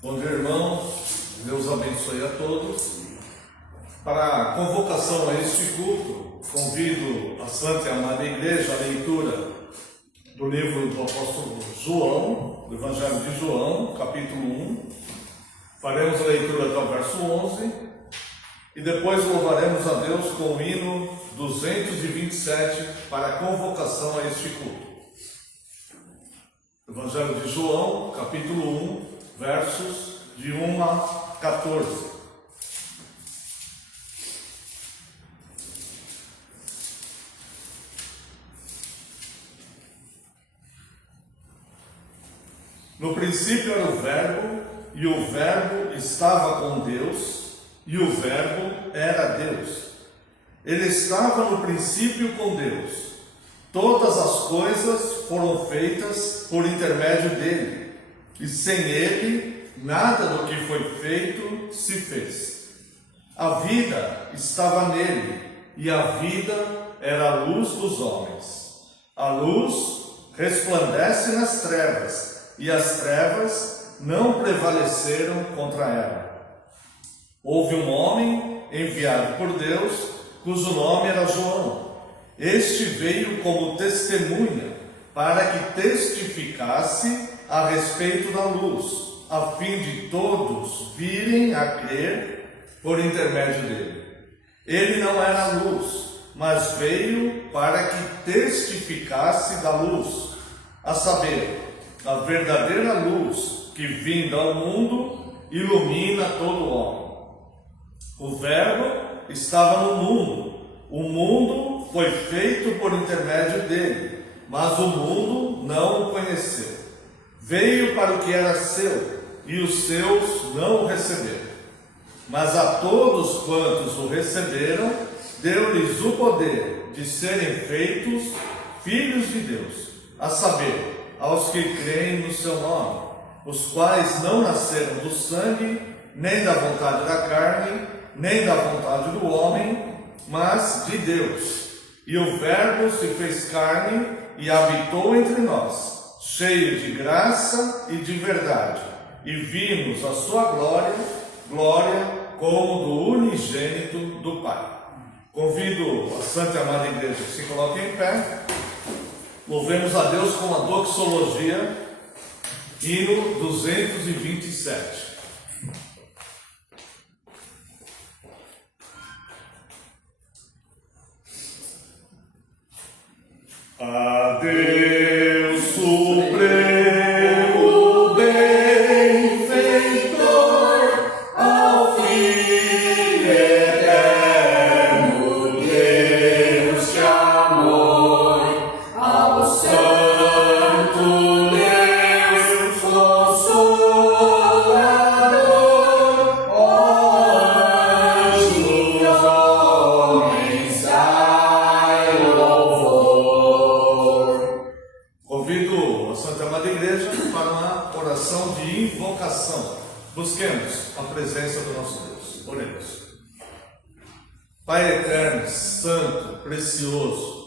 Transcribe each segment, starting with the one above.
Bom dia, irmãos. Deus abençoe a todos. Para a convocação a este culto, convido a Santa e Amada Igreja à leitura do livro do apóstolo João, do Evangelho de João, capítulo 1. Faremos a leitura até o verso 11 e depois louvaremos a Deus com o hino 227 para a convocação a este culto. Evangelho de João, capítulo 1, versos de 1 a 14. No princípio era o Verbo, e o Verbo estava com Deus, e o Verbo era Deus. Ele estava no princípio com Deus. Todas as coisas foram feitas por intermédio dele, e sem ele, nada do que foi feito se fez. A vida estava nele, e a vida era a luz dos homens. A luz resplandece nas trevas, e as trevas não prevaleceram contra ela. Houve um homem enviado por Deus, cujo nome era João. Este veio como testemunha, para que testificasse a respeito da luz, a fim de todos virem a crer por intermédio dele. Ele não era a luz, mas veio para que testificasse da luz, a saber, a verdadeira luz que vinda ao mundo ilumina todo homem. O Verbo estava no mundo. O mundo foi feito por intermédio dele, mas o mundo não o conheceu. Veio para o que era seu, e os seus não o receberam. Mas a todos quantos o receberam, deu-lhes o poder de serem feitos filhos de Deus, a saber, aos que creem no seu nome, os quais não nasceram do sangue, nem da vontade da carne, nem da vontade do homem, mas de Deus. E o Verbo se fez carne e habitou entre nós, cheio de graça e de verdade, e vimos a sua glória, glória como do unigênito do Pai. Convido a Santa e Amada Igreja que se coloque em pé. Louvemos a Deus com a doxologia, hino 227. A Deus supremo benfeitor, ao Filho eterno Deus de amor, ao Santo Deus Consolador, ó anjos, homens, dai louvor. Convido a Santa Amada Igreja para uma oração de invocação. Busquemos a presença do nosso Deus. Oremos. Pai eterno, santo, precioso,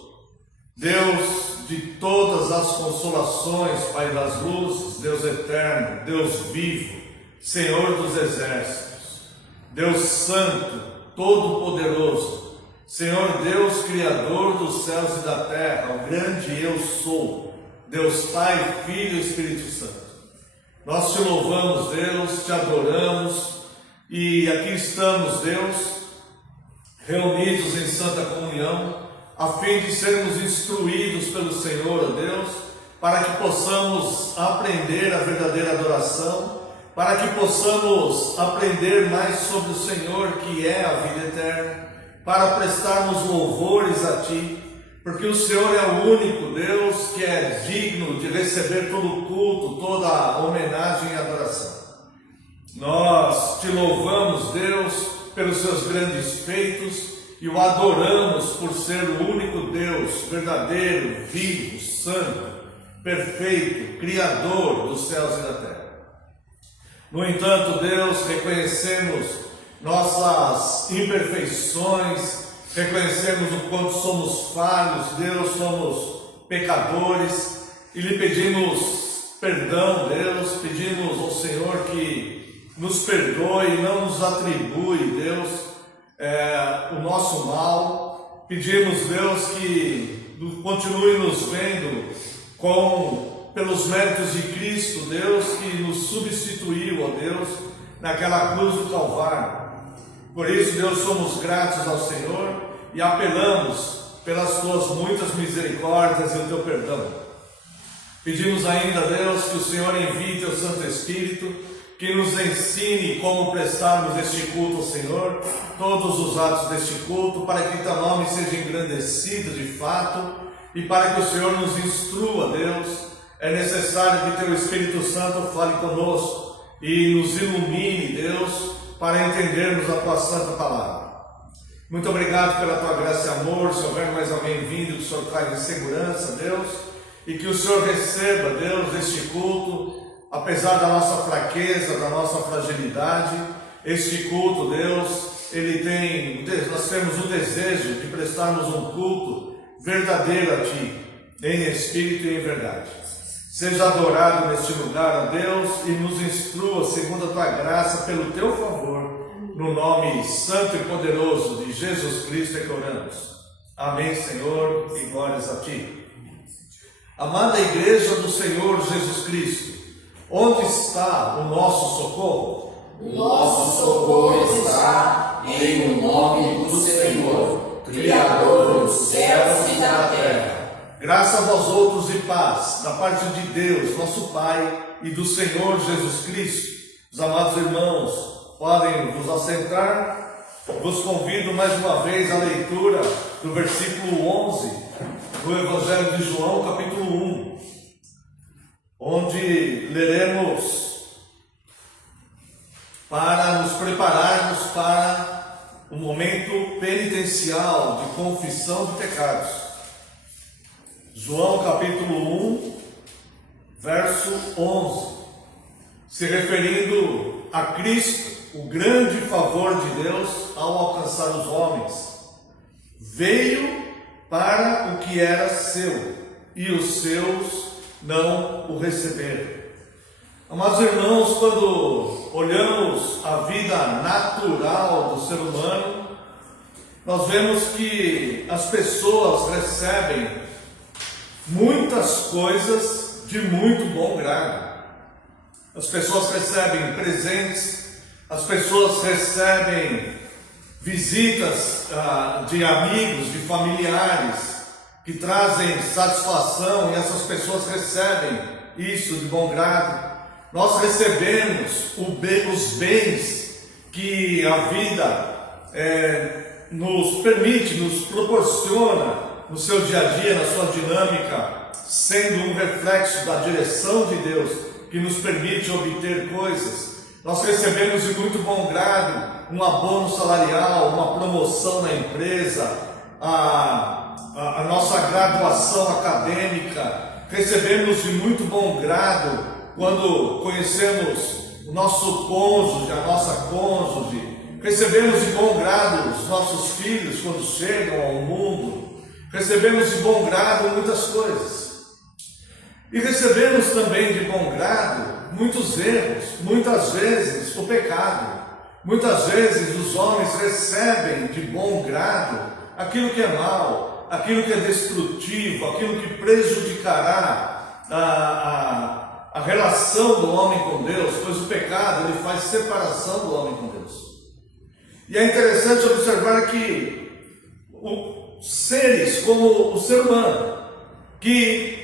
Deus de todas as consolações, Pai das luzes, Deus eterno, Deus vivo, Senhor dos exércitos, Deus santo, todo-poderoso, Senhor Deus, Criador dos céus e da terra, o grande eu sou, Deus Pai, Filho e Espírito Santo. Nós te louvamos, Deus, te adoramos, e aqui estamos, Deus, reunidos em santa comunhão, a fim de sermos instruídos pelo Senhor, ó Deus, para que possamos aprender a verdadeira adoração, para que possamos aprender mais sobre o Senhor, que é a vida eterna, para prestarmos louvores a Ti, porque o Senhor é o único Deus que é digno de receber todo o culto, toda a homenagem e adoração. Nós te louvamos, Deus, pelos seus grandes feitos e o adoramos por ser o único Deus verdadeiro, vivo, santo, perfeito, Criador dos céus e da terra. No entanto, Deus, reconhecemos nossas imperfeições, reconhecemos o quanto somos falhos, Deus, somos pecadores, e lhe pedimos perdão, Deus, pedimos ao Senhor que nos perdoe, não nos atribui, Deus, o nosso mal. Pedimos, Deus, que continue nos vendo pelos méritos de Cristo, Deus, que nos substituiu, ó Deus, naquela cruz do Calvário. Por isso, Deus, somos gratos ao Senhor e apelamos pelas tuas muitas misericórdias e o teu perdão. Pedimos ainda, Deus, que o Senhor envie teu Santo Espírito, que nos ensine como prestarmos este culto ao Senhor, todos os atos deste culto, para que teu nome seja engrandecido de fato e para que o Senhor nos instrua, Deus. É necessário que teu Espírito Santo fale conosco e nos ilumine, Deus, para entendermos a tua santa palavra. Muito obrigado pela tua graça e amor. Se houver mais alguém vindo, que o Senhor traga em segurança, Deus, e que o Senhor receba, Deus, este culto, apesar da nossa fraqueza, da nossa fragilidade. Este culto, Deus, nós temos o desejo de prestarmos um culto verdadeiro a Ti, em espírito e em verdade. Seja adorado neste lugar, ó Deus, e nos instrua segundo a Tua graça, pelo Teu favor, no nome santo e poderoso de Jesus Cristo é que oramos. Amém, Senhor, e glórias a Ti. Amada Igreja do Senhor Jesus Cristo, onde está o nosso socorro? O nosso socorro está em o nome do Senhor, Criador dos céus e da terra. Graça a vós outros e paz, da parte de Deus, nosso Pai, e do Senhor Jesus Cristo. Os amados irmãos, podem vos assentar. Vos convido mais uma vez à leitura do versículo 11 do Evangelho de João, capítulo 1, onde leremos para nos prepararmos para o momento penitencial de confissão de pecados. João capítulo 1, verso 11, se referindo a Cristo, o grande favor de Deus ao alcançar os homens. Veio para o que era seu, e os seus não o receberam. Amados irmãos, quando olhamos a vida natural do ser humano, nós vemos que as pessoas recebem muitas coisas de muito bom grado. As pessoas recebem presentes, as pessoas recebem visitas de amigos, de familiares, que trazem satisfação, e essas pessoas recebem isso de bom grado. Nós recebemos os bens que a vida nos permite, nos proporciona no seu dia a dia, na sua dinâmica, sendo um reflexo da direção de Deus, que nos permite obter coisas. Nós recebemos de muito bom grado um abono salarial, uma promoção na empresa, a nossa graduação acadêmica. Recebemos de muito bom grado quando conhecemos o nosso cônjuge, a nossa cônjuge. Recebemos de bom grado os nossos filhos quando chegam ao mundo. Recebemos de bom grado muitas coisas. E recebemos também de bom grado muitos erros, muitas vezes o pecado. Muitas vezes os homens recebem de bom grado aquilo que é mal, aquilo que é destrutivo, aquilo que prejudicará a relação do homem com Deus, pois o pecado ele faz separação do homem com Deus. E é interessante observar que seres como o ser humano, que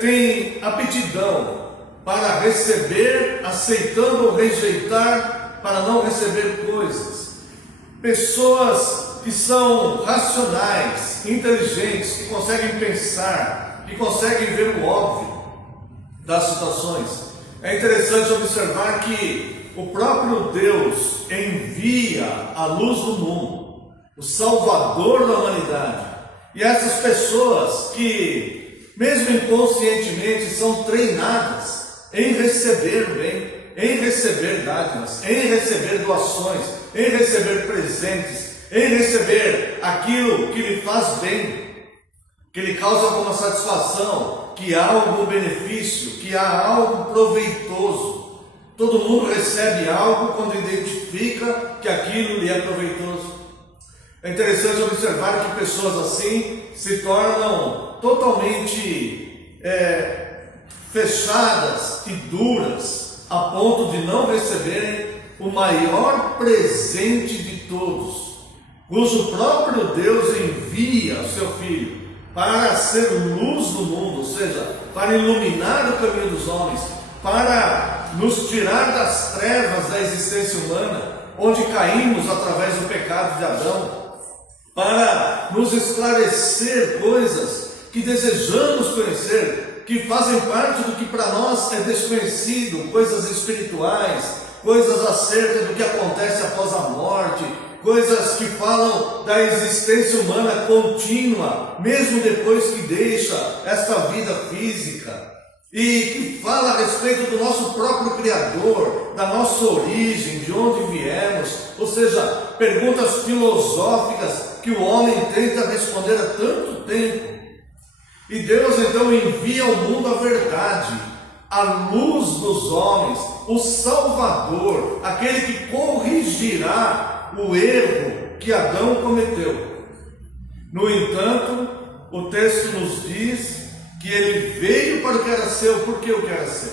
tem aptidão para receber, aceitando ou rejeitar, para não receber coisas. Pessoas que são racionais, inteligentes, que conseguem pensar, que conseguem ver o óbvio das situações. É interessante observar que o próprio Deus envia a luz do mundo, o Salvador da humanidade. E essas pessoas que, mesmo inconscientemente, são treinadas em receber o bem, em receber dádivas, em receber doações, em receber presentes, em receber aquilo que lhe faz bem. que lhe causa alguma satisfação, que há algum benefício, que há algo proveitoso. Todo mundo recebe algo quando identifica que aquilo lhe é proveitoso. É interessante observar que pessoas assim se tornam totalmente fechadas e duras, a ponto de não receberem o maior presente de todos, cujo próprio Deus envia o seu Filho para ser luz do mundo, ou seja, para iluminar o caminho dos homens, para nos tirar das trevas da existência humana, onde caímos através do pecado de Adão, para nos esclarecer coisas que desejamos conhecer, que fazem parte do que para nós é desconhecido, coisas espirituais, coisas acerca do que acontece após a morte, coisas que falam da existência humana contínua, mesmo depois que deixa esta vida física, e que fala a respeito do nosso próprio Criador, da nossa origem, de onde viemos, ou seja, perguntas filosóficas que o homem tenta responder há tanto tempo. E Deus então envia ao mundo a verdade, a luz dos homens, o Salvador, aquele que corrigirá o erro que Adão cometeu. No entanto, o texto nos diz que ele veio para o que era seu. Por que o que era seu?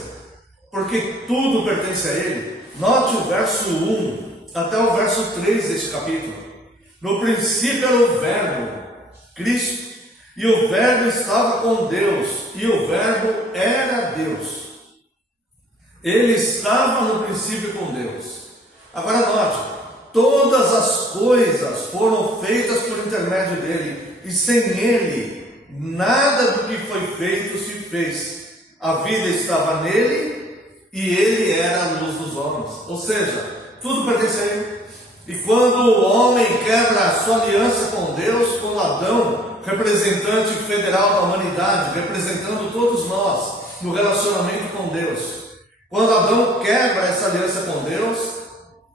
Porque tudo pertence a ele. Note o verso 1 até o verso 3 deste capítulo. No princípio era o Verbo, Cristo, e o Verbo estava com Deus, e o Verbo era Deus. Ele estava no princípio com Deus. Agora note, todas as coisas foram feitas por intermédio dele, e sem ele, nada do que foi feito se fez. A vida estava nele, e ele era a luz dos homens. Ou seja, tudo pertence a ele. E quando o homem quebra a sua aliança com Deus, com Adão, representante federal da humanidade, representando todos nós no relacionamento com Deus, quando Adão quebra essa aliança com Deus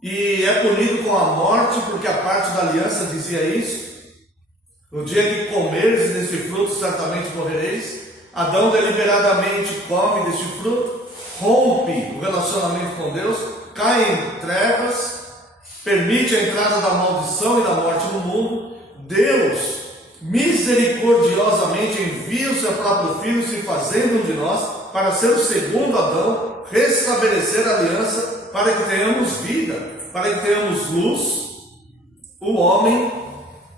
e é punido com a morte, porque a parte da aliança dizia isso: no dia que comeres deste fruto, certamente morrereis. Adão deliberadamente come deste fruto, rompe o relacionamento com Deus, cai em trevas, permite a entrada da maldição e da morte no mundo. Deus misericordiosamente envia o seu próprio Filho, se fazendo um de nós, para ser o segundo Adão, restabelecer a aliança, para que tenhamos vida, para que tenhamos luz. O homem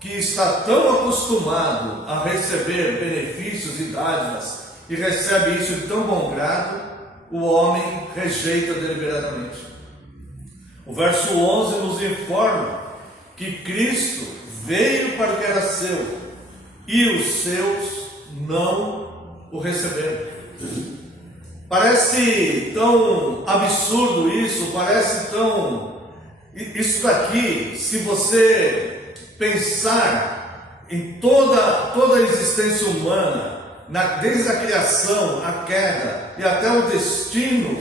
que está tão acostumado a receber benefícios e dádivas, e recebe isso de tão bom grado, o homem rejeita deliberadamente. O verso 11 nos informa que Cristo veio para o que era seu, e os seus não o receberam. Parece tão absurdo isso, parece tão... Isso daqui, se você pensar em toda a existência humana, desde a criação, a queda, e até o destino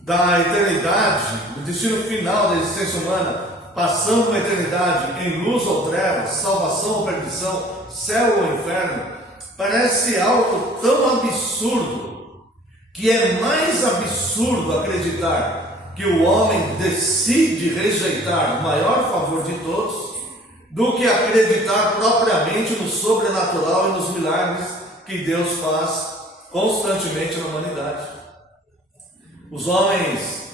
da eternidade, o destino final da existência humana, passando uma eternidade em luz ou trevas, salvação ou perdição, céu ou inferno, parece algo tão absurdo, que é mais absurdo acreditar que o homem decide rejeitar o maior favor de todos, do que acreditar propriamente no sobrenatural e nos milagres que Deus faz constantemente na humanidade. Os homens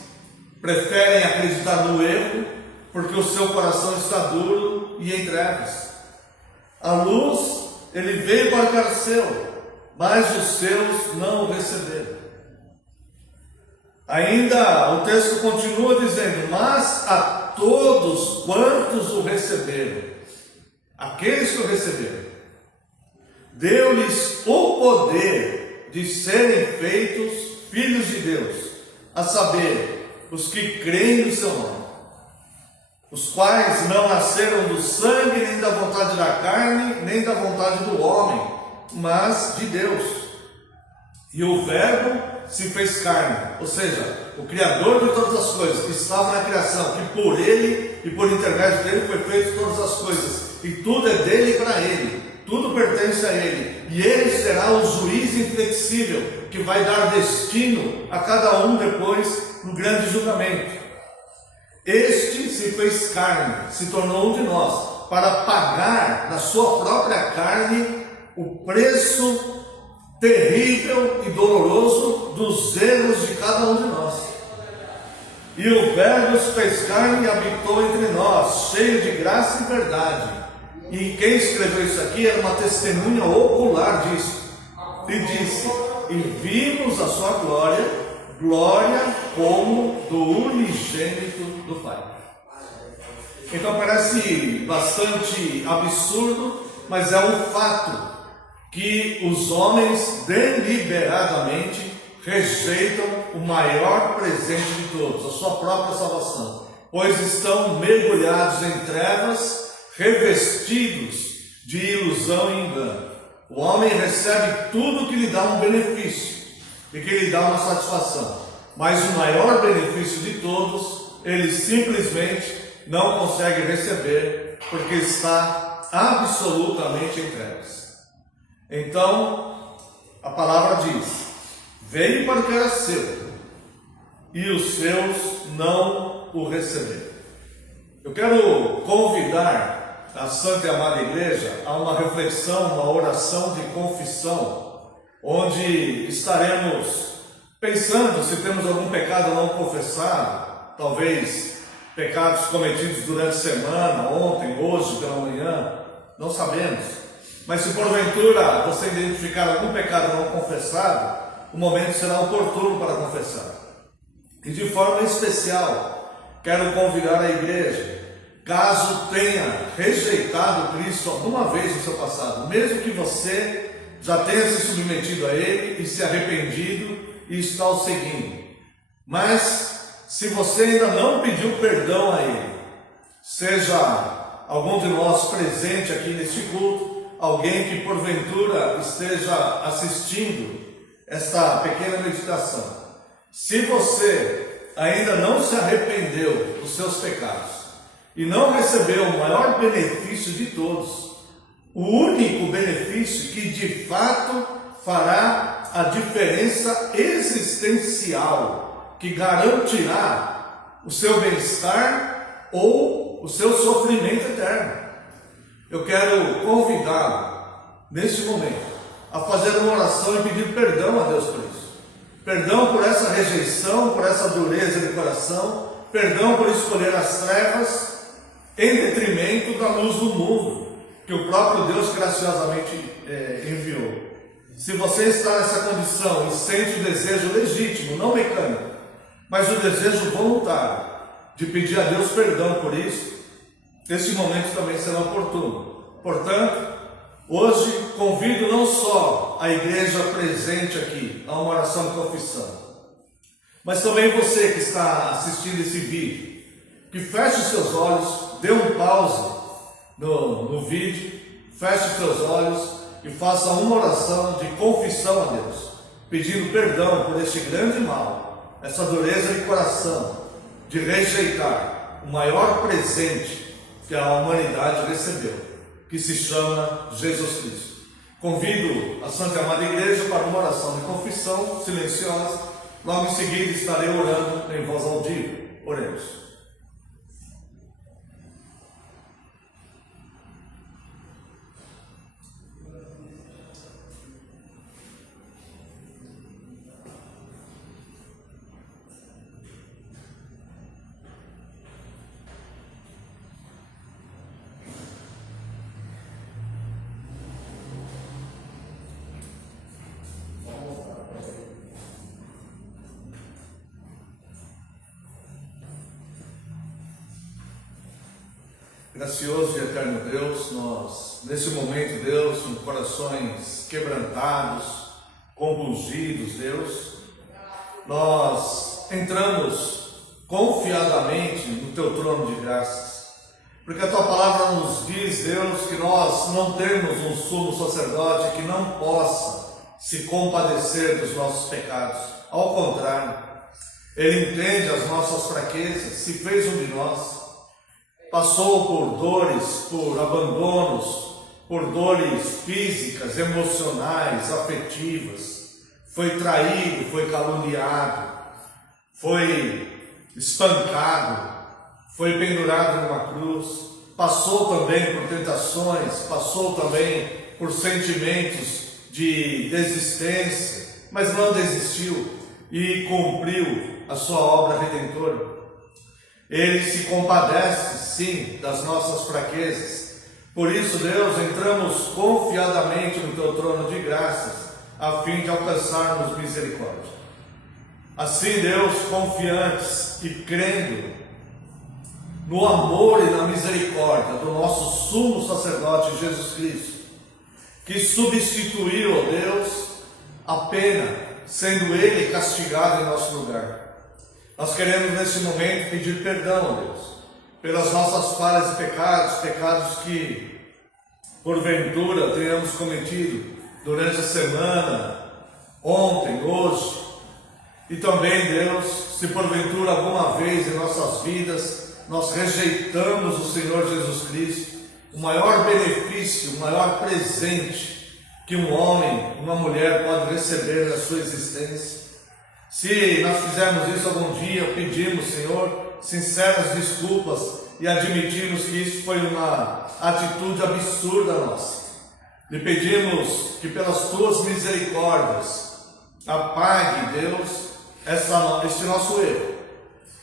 preferem acreditar no erro, porque o seu coração está duro e em trevas. A luz, ele veio para o que era seu, mas os seus não o receberam. Ainda o texto continua dizendo: mas a todos quantos o receberam, aqueles que o receberam, deu-lhes o poder de serem feitos filhos de Deus, a saber, os que creem no seu nome, os quais não nasceram do sangue, nem da vontade da carne, nem da vontade do homem, mas de Deus. E o Verbo se fez carne, ou seja, o Criador de todas as coisas, que estava na criação, que por Ele e por intermédio dele foi feito todas as coisas, e tudo é dele e para Ele. tudo pertence a Ele, e Ele será o juiz inflexível, que vai dar destino a cada um depois no grande julgamento. Este se fez carne, se tornou um de nós, para pagar na sua própria carne o preço terrível e doloroso dos erros de cada um de nós. E o Verbo se fez carne e habitou entre nós, cheio de graça e verdade. E quem escreveu isso aqui era uma testemunha ocular disso. E disse: e vimos a sua glória, glória como do unigênito do Pai. Então parece bastante absurdo, mas é um fato que os homens deliberadamente rejeitam o maior presente de todos, a sua própria salvação, pois estão mergulhados em trevas, revestidos de ilusão e engano. O homem recebe tudo que lhe dá um benefício e que lhe dá uma satisfação, mas o maior benefício de todos, ele simplesmente não consegue receber, porque está absolutamente em trevas. Então, a palavra diz: veio para o que era seu, e os seus não o receberam. Eu quero convidar a Santa e Amada Igreja a uma reflexão, uma oração de confissão, onde estaremos pensando se temos algum pecado não confessado, talvez pecados cometidos durante a semana, ontem, hoje, pela manhã, não sabemos. Mas se porventura você identificar algum pecado não confessado, o momento será oportuno para confessar. E de forma especial, quero convidar a igreja, caso tenha rejeitado Cristo alguma vez no seu passado, mesmo que você já tenha se submetido a Ele e se arrependido e está o seguindo, mas se você ainda não pediu perdão a Ele, seja algum de nós presente aqui neste culto, alguém que porventura esteja assistindo esta pequena meditação, se você ainda não se arrependeu dos seus pecados e não recebeu o maior benefício de todos, o único benefício que de fato fará a diferença existencial, que garantirá o seu bem-estar ou o seu sofrimento eterno. Eu quero convidá-lo, neste momento, a fazer uma oração e pedir perdão a Deus por isso. Perdão por essa rejeição, por essa dureza de coração, perdão por escolher as trevas em detrimento da luz do mundo, que o próprio Deus graciosamente enviou. Se você está nessa condição e sente o desejo legítimo, não mecânico, mas o desejo voluntário de pedir a Deus perdão por isso, esse momento também será oportuno. Portanto, hoje convido não só a igreja presente aqui a uma oração de confissão, mas também você que está assistindo esse vídeo, que feche os seus olhos, dê um pause no vídeo, feche os seus olhos e faça uma oração de confissão a Deus, pedindo perdão por este grande mal, essa dureza de coração, de rejeitar o maior presente que a humanidade recebeu, que se chama Jesus Cristo. Convido a Santa e Amada Igreja para uma oração de confissão silenciosa. Logo em seguida estarei orando em voz audível. Oremos. Gracioso e eterno Deus, nós, nesse momento, Deus, com corações quebrantados, compungidos, Deus, nós entramos confiadamente no Teu trono de graças, porque a Tua palavra nos diz, Deus, que nós não temos um sumo sacerdote que não possa se compadecer dos nossos pecados. Ao contrário, Ele entende as nossas fraquezas, se fez um de nós, passou por dores, por abandonos, por dores físicas, emocionais, afetivas, foi traído, foi caluniado, foi espancado, foi pendurado numa cruz, passou também por tentações, passou também por sentimentos de desistência, mas não desistiu e cumpriu a sua obra redentora. Ele se compadece, sim, das nossas fraquezas. Por isso, Deus, entramos confiadamente no teu trono de graças, a fim de alcançarmos misericórdia. Assim, Deus, confiantes e crendo no amor e na misericórdia do nosso sumo sacerdote Jesus Cristo, que substituiu, ó Deus, a pena, sendo Ele castigado em nosso lugar. Nós queremos nesse momento pedir perdão, ó Deus, pelas nossas falhas e pecados que porventura tenhamos cometido durante a semana, ontem, hoje. E também, Deus, se porventura alguma vez em nossas vidas nós rejeitamos o Senhor Jesus Cristo, o maior benefício, o maior presente que um homem, uma mulher pode receber na sua existência. Se nós fizermos isso algum dia, pedimos, Senhor, sinceras desculpas e admitimos que isso foi uma atitude absurda nossa. Lhe pedimos que pelas tuas misericórdias apague, Deus, este nosso erro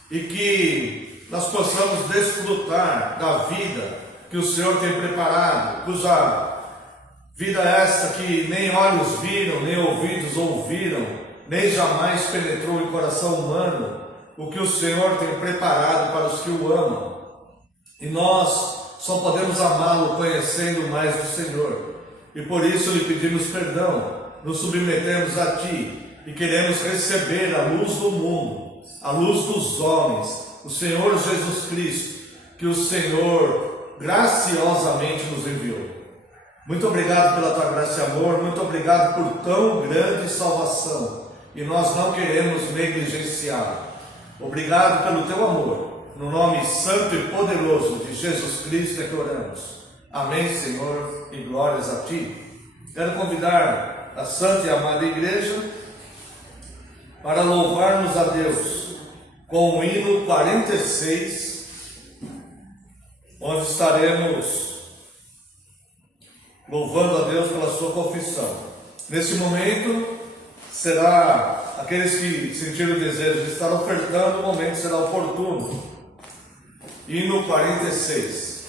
e que nós possamos desfrutar da vida que o Senhor tem preparado, cuja vida esta que nem olhos viram, nem ouvidos ouviram, nem jamais penetrou em coração humano, o que o Senhor tem preparado para os que o amam. E nós só podemos amá-lo conhecendo mais do Senhor. E por isso lhe pedimos perdão, nos submetemos a Ti e queremos receber a luz do mundo, a luz dos homens, o Senhor Jesus Cristo, que o Senhor graciosamente nos enviou. Muito obrigado pela tua graça e amor, muito obrigado por tão grande salvação, e nós não queremos negligenciá-la. Obrigado pelo teu amor, no nome santo e poderoso de Jesus Cristo é que oramos. Amém, Senhor, e glórias a Ti. Quero convidar a santa e amada igreja para louvarmos a Deus com o hino 46, onde estaremos louvando a Deus pela sua confissão. Nesse momento, será aqueles que sentiram o desejo de estar ofertando, o momento será oportuno. Hino 46.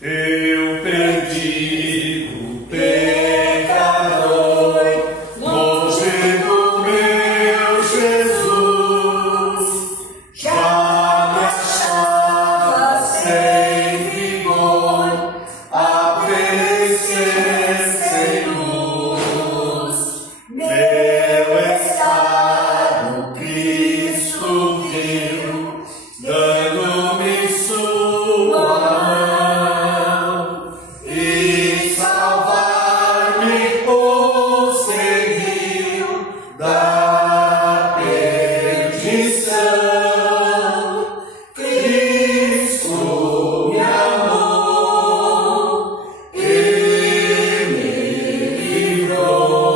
Eu perdi o pecador, longe do meu Jesus, já me achava sem vigor, a perecer sem luz. Meu estado Cristo viu, dando-me sua mão, e salvar-me conseguiu da perdição. Cristo me amou e me livrou.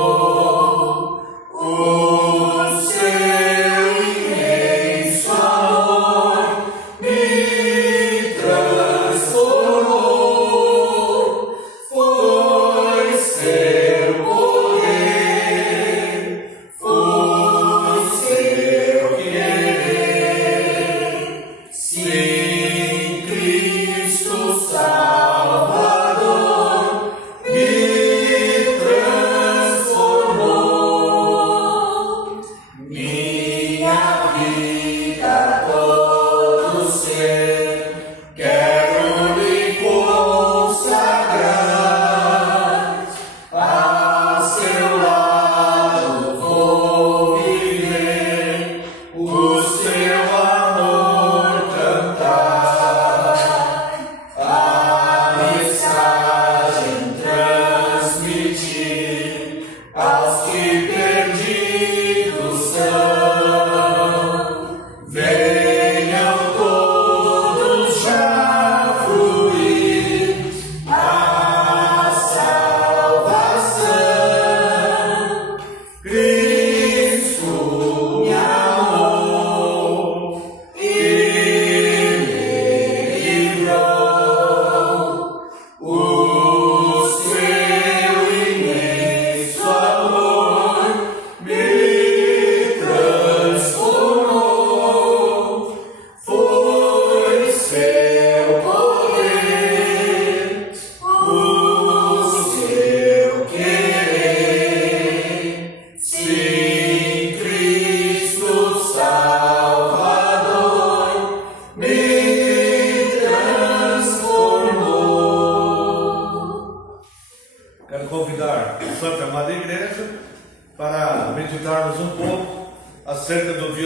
O seu imenso amor me transformou. Foi seu poder, foi seu querer. Sim, Cristo Salvador me transformou. Minha vida, todo ser, quero lhe consagrar. A seu lado vou viver, o seu amor cantar. A mensagem transmitir aos que perdidos são.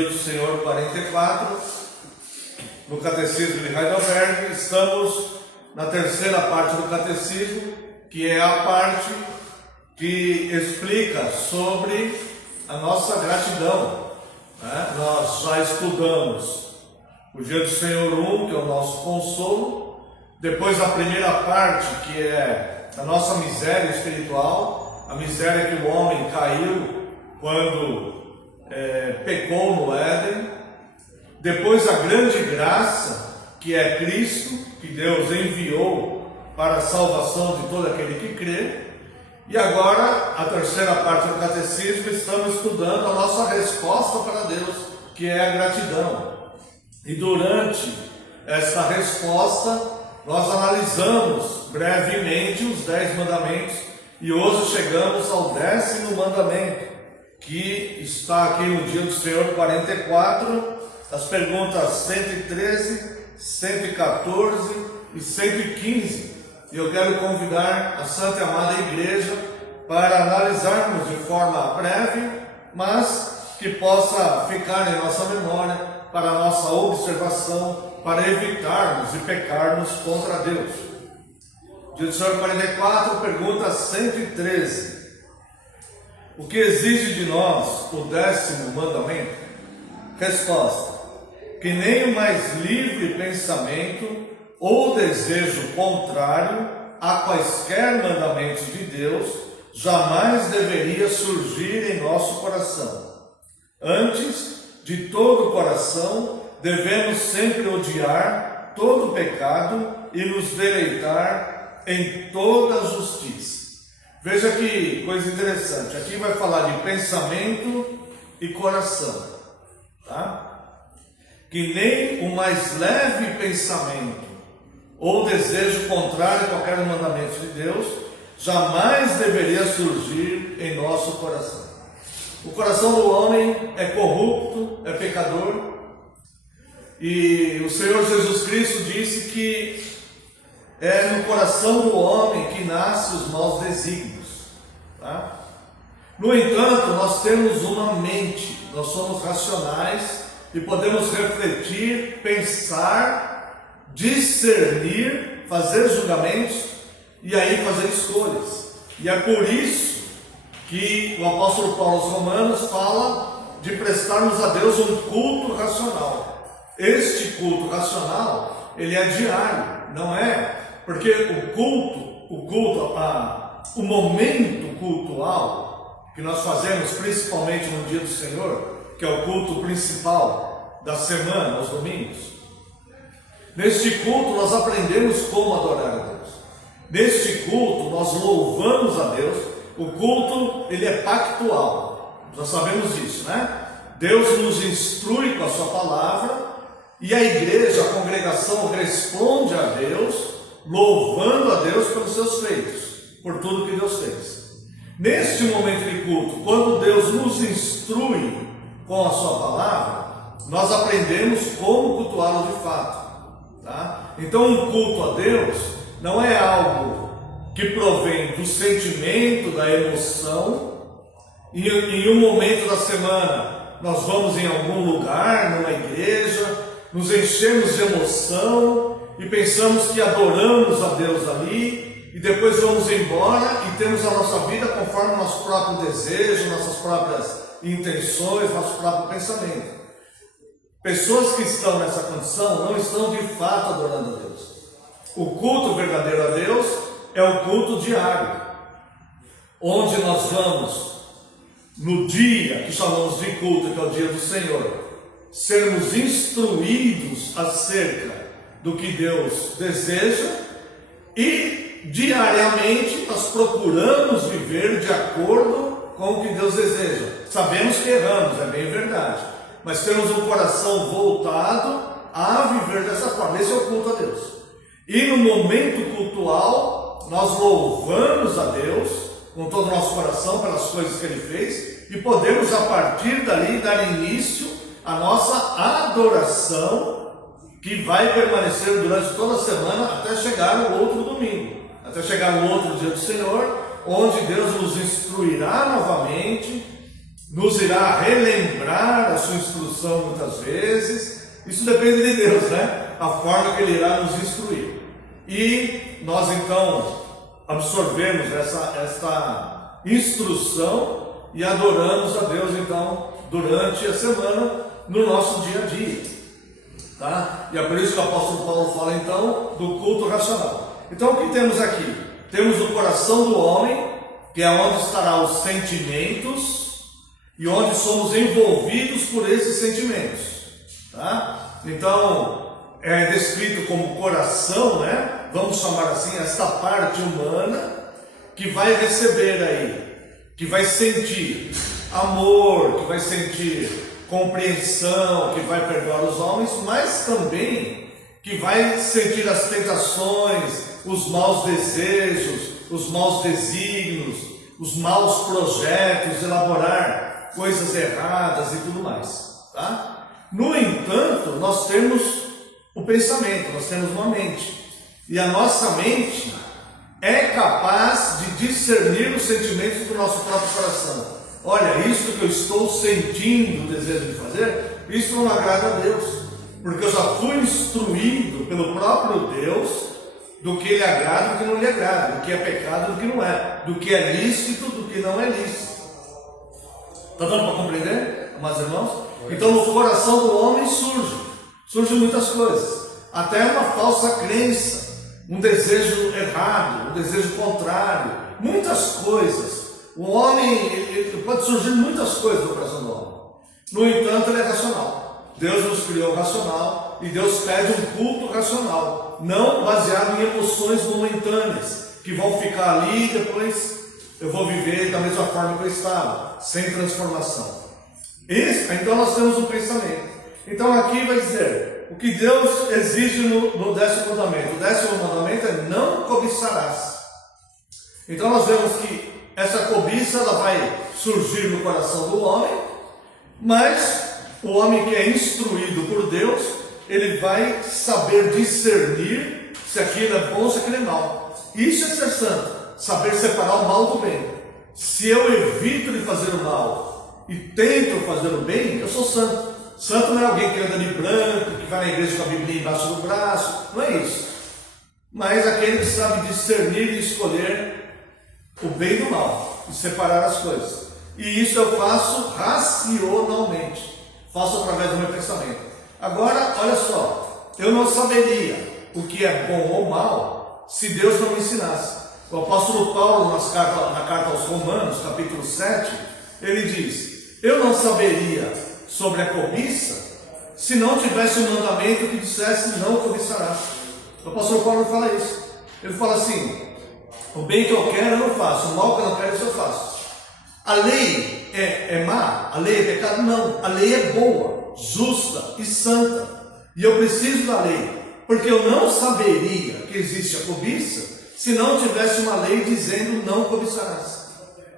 Dia do Senhor 44, no Catecismo de Heidelberg. Estamos na terceira parte do Catecismo, que é a parte que explica sobre a nossa gratidão. Nós já estudamos o Dia do Senhor 1, que é o nosso consolo. Depois a primeira parte, que é a nossa miséria espiritual, a miséria que o homem caiu quando pecou no Éden. Depois a grande graça, que é Cristo, que Deus enviou para a salvação de todo aquele que crê. E agora, a terceira parte do Catecismo, estamos estudando a nossa resposta para Deus, que é a gratidão. E durante essa resposta, nós analisamos brevemente os 10 mandamentos, e hoje chegamos ao 10º mandamento, que está aqui no Dia do Senhor 44, as perguntas 113, 114 e 115. E eu quero convidar a Santa e Amada Igreja para analisarmos de forma breve, mas que possa ficar em nossa memória, para a nossa observação, para evitarmos de pecarmos contra Deus. Dia do Senhor 44, pergunta 113. O que exige de nós o 10º mandamento? Resposta: que nem o mais livre pensamento ou desejo contrário a quaisquer mandamentos de Deus jamais deveria surgir em nosso coração. Antes, de todo o coração, devemos sempre odiar todo pecado e nos deleitar em toda justiça. Veja que coisa interessante, aqui vai falar de pensamento e coração, tá? Que nem o mais leve pensamento ou desejo contrário a qualquer mandamento de Deus jamais deveria surgir em nosso coração. O coração do homem é corrupto, é pecador, e o Senhor Jesus Cristo disse que é no coração do homem que nascem os maus desígnios, tá? No entanto, nós temos uma mente, nós somos racionais e podemos refletir, pensar, discernir, fazer julgamentos e aí fazer escolhas. E é por isso que o apóstolo Paulo aos Romanos fala de prestarmos a Deus um culto racional. Este culto racional, ele é diário, não é? Porque o momento cultual que nós fazemos, principalmente no Dia do Senhor, que é o culto principal da semana, aos domingos. Neste culto nós aprendemos como adorar a Deus. Neste culto nós louvamos a Deus. O culto, ele é pactual, já sabemos disso, né? Deus nos instrui com a sua palavra e a igreja, a congregação responde a Deus, louvando a Deus pelos seus feitos, por tudo que Deus fez. Neste momento de culto, quando Deus nos instrui com a sua palavra, nós aprendemos como cultuá-lo de fato, tá? Então um culto a Deus não é algo que provém do sentimento, da emoção, e em um momento da semana nós vamos em algum lugar, numa igreja, nos enchemos de emoção e pensamos que adoramos a Deus ali, e depois vamos embora e temos a nossa vida conforme nosso próprio desejo, nossas próprias intenções, nosso próprio pensamento. Pessoas que estão nessa condição não estão de fato adorando a Deus. O culto verdadeiro a Deus é o culto diário, onde nós vamos, no dia que chamamos de culto, que é o dia do Senhor, sermos instruídos acerca do que Deus deseja, e diariamente nós procuramos viver de acordo com o que Deus deseja. Sabemos que erramos, é bem verdade, mas temos um coração voltado a viver dessa forma. Esse é o culto a Deus. E no momento cultual, nós louvamos a Deus com todo o nosso coração pelas coisas que Ele fez, e podemos a partir dali dar início à nossa adoração, que vai permanecer durante toda a semana até chegar o outro domingo, até chegar o outro dia do Senhor, onde Deus nos instruirá novamente nos irá relembrar a sua instrução muitas vezes. Isso depende de Deus, né? A forma que Ele irá nos instruir. E nós então absorvemos esta instrução e adoramos a Deus então durante a semana no nosso dia a dia, tá? E é por isso que o apóstolo Paulo fala então do culto racional. Então o que temos aqui? Temos o coração do homem, que é onde estará os sentimentos e onde somos envolvidos por esses sentimentos, tá? Então é descrito como coração, né? Vamos chamar assim, esta parte humana que vai receber aí, que vai sentir amor, que vai sentir compreensão, que vai perdoar os homens, mas também que vai sentir as tentações, os maus desejos, os maus desígnios, os maus projetos, elaborar coisas erradas e tudo mais, tá? No entanto, nós temos o pensamento, nós temos uma mente. E a nossa mente é capaz de discernir os sentimentos do nosso próprio coração. Olha, isso que eu estou sentindo o desejo de fazer, isso não agrada a Deus. Porque eu já fui instruído pelo próprio Deus do que lhe agrada e do que não lhe agrada, do que é pecado e do que não é, do que é lícito e do que não é lícito. Está dando para compreender, amados irmãos? Então no coração do homem surgem muitas coisas. Até uma falsa crença, um desejo errado, um desejo contrário, muitas coisas. O homem, ele pode surgir muitas coisas no coração do homem. No entanto, ele é racional. Deus nos criou racional e Deus pede um culto racional, não baseado em emoções momentâneas, que vão ficar ali e depois eu vou viver da mesma forma que eu estava, sem transformação. Então nós temos um pensamento. Então aqui vai dizer, o que Deus exige no 10º mandamento. O 10º mandamento é não cobiçarás. Então nós vemos que essa cobiça ela vai surgir no coração do homem, mas o homem que é instruído por Deus, ele vai saber discernir se aquilo é bom ou se aquilo é mal. Isso é ser santo, saber separar o mal do bem. Se eu evito de fazer o mal e tento fazer o bem, eu sou santo. Santo não é alguém que anda de branco, que vai na igreja com a Bíblia embaixo do braço, não é isso. Mas aquele que sabe discernir e escolher o bem do mal, e separar as coisas. E isso eu faço racionalmente, faço através do meu pensamento. Agora, olha só, eu não saberia o que é bom ou mal se Deus não me ensinasse. O apóstolo Paulo, na carta aos Romanos, capítulo 7, ele diz, eu não saberia sobre a cobiça, se não tivesse um mandamento que dissesse não cobiçarás. O apóstolo Paulo fala isso. Ele fala assim, o bem que eu quero eu não faço, o mal que eu não quero isso eu faço. A lei é má? A lei é pecado? Não, a lei é boa, justa e santa. E eu preciso da lei, porque eu não saberia que existe a cobiça se não tivesse uma lei dizendo não cobiçarás.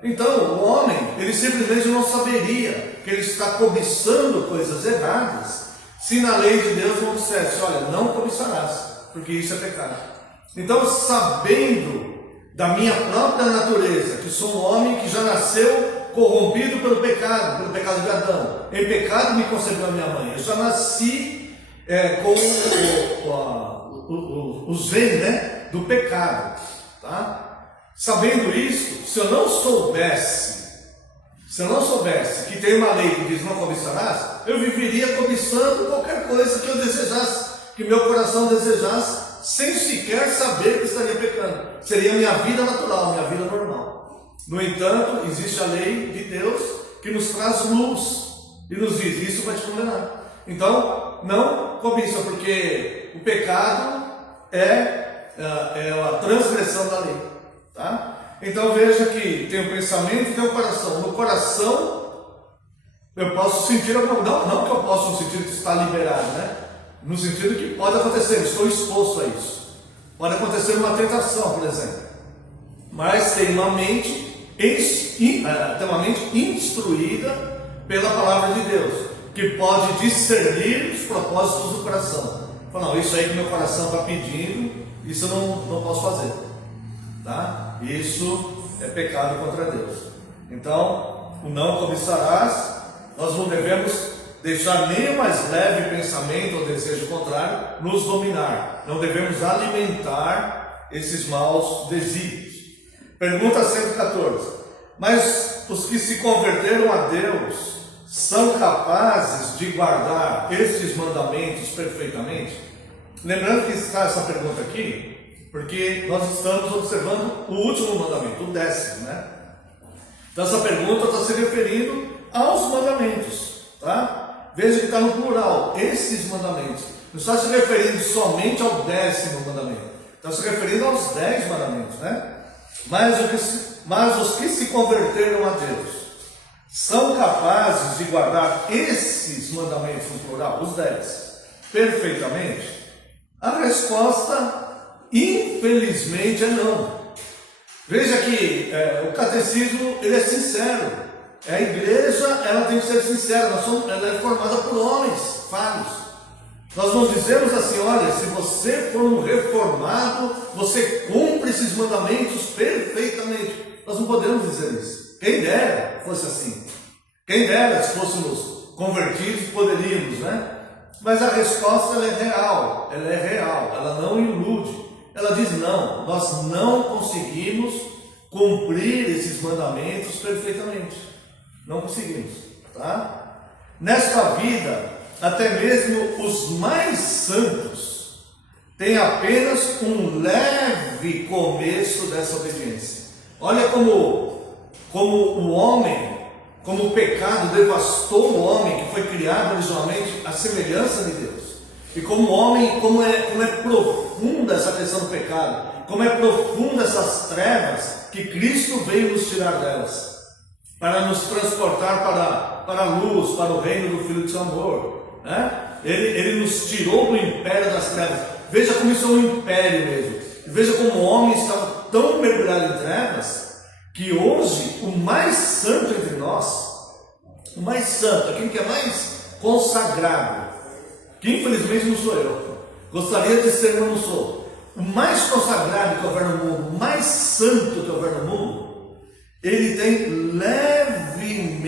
Então o homem, ele simplesmente não saberia que ele está cobiçando coisas erradas, se na lei de Deus não dissesse, olha, não cobiçarás, porque isso é pecado. Então, sabendo da minha própria natureza, que sou um homem que já nasceu corrompido pelo pecado de Adão, em pecado me concebeu a minha mãe, eu já nasci com os genes, né, do pecado, tá? Sabendo isso, se eu não soubesse que tem uma lei que diz não cobiçarás, eu viveria cobiçando qualquer coisa que eu desejasse, que meu coração desejasse, sem sequer saber que estaria pecando. Seria minha vida natural, minha vida normal. No entanto, existe a lei de Deus que nos traz luz e nos diz, isso vai te condenar. Então, não cobiça, porque o pecado é a transgressão da lei. Tá? Então veja que tem o pensamento e tem o coração. No coração eu posso sentir não que eu possa no sentido que está liberado, né? No sentido que pode acontecer, eu estou exposto a isso. Pode acontecer uma tentação, por exemplo. Mas tem uma mente instruída pela palavra de Deus, que pode discernir os propósitos do coração. Fala, não, isso aí que meu coração está pedindo, isso eu não posso fazer. Tá? Isso é pecado contra Deus. Então, o não cobiçarás, nós não devemos deixar nem o mais leve pensamento ou desejo contrário nos dominar. Não devemos alimentar esses maus desígnios. Pergunta 114. Mas os que se converteram a Deus são capazes de guardar esses mandamentos perfeitamente? Lembrando que está essa pergunta aqui, porque nós estamos observando o último mandamento, o 10º, né? Então essa pergunta está se referindo aos mandamentos, tá? Veja que está no plural, esses mandamentos. Não está se referindo somente ao 10º mandamento, está se referindo aos 10 mandamentos, né? Mas os que se converteram a Deus são capazes de guardar esses mandamentos no plural, os 10, perfeitamente? A resposta, infelizmente, é não. Veja que o catecismo ele é sincero. A igreja ela tem que ser sincera. Ela é formada por homens falhos. Nós não dizemos assim: olha, se você for um reformado, você cumpre esses mandamentos perfeitamente. Nós não podemos dizer isso. Quem dera fosse assim. Quem dera se fôssemos convertidos, poderíamos, né? Mas a resposta ela é real, ela não ilude. Ela diz: não, nós não conseguimos cumprir esses mandamentos perfeitamente. Não conseguimos, tá? Nesta vida, até mesmo os mais santos têm apenas um leve começo dessa obediência. Olha como o homem, como o pecado devastou o homem que foi criado originalmente à semelhança de Deus. E como o homem, como é profunda essa questão do pecado, como é profunda essas trevas que Cristo veio nos tirar delas, para nos transportar para a luz, para o reino do Filho de seu amor, né? Ele nos tirou do império das trevas. Veja como isso é um império mesmo. Veja como o homem estava tão mergulhado em trevas, que hoje o mais santo entre nós, o mais santo, aquele que é mais consagrado, que infelizmente não sou eu, gostaria de ser, mas não sou, o mais consagrado que houver no mundo, o mais santo que houver no mundo, ele tem levemente,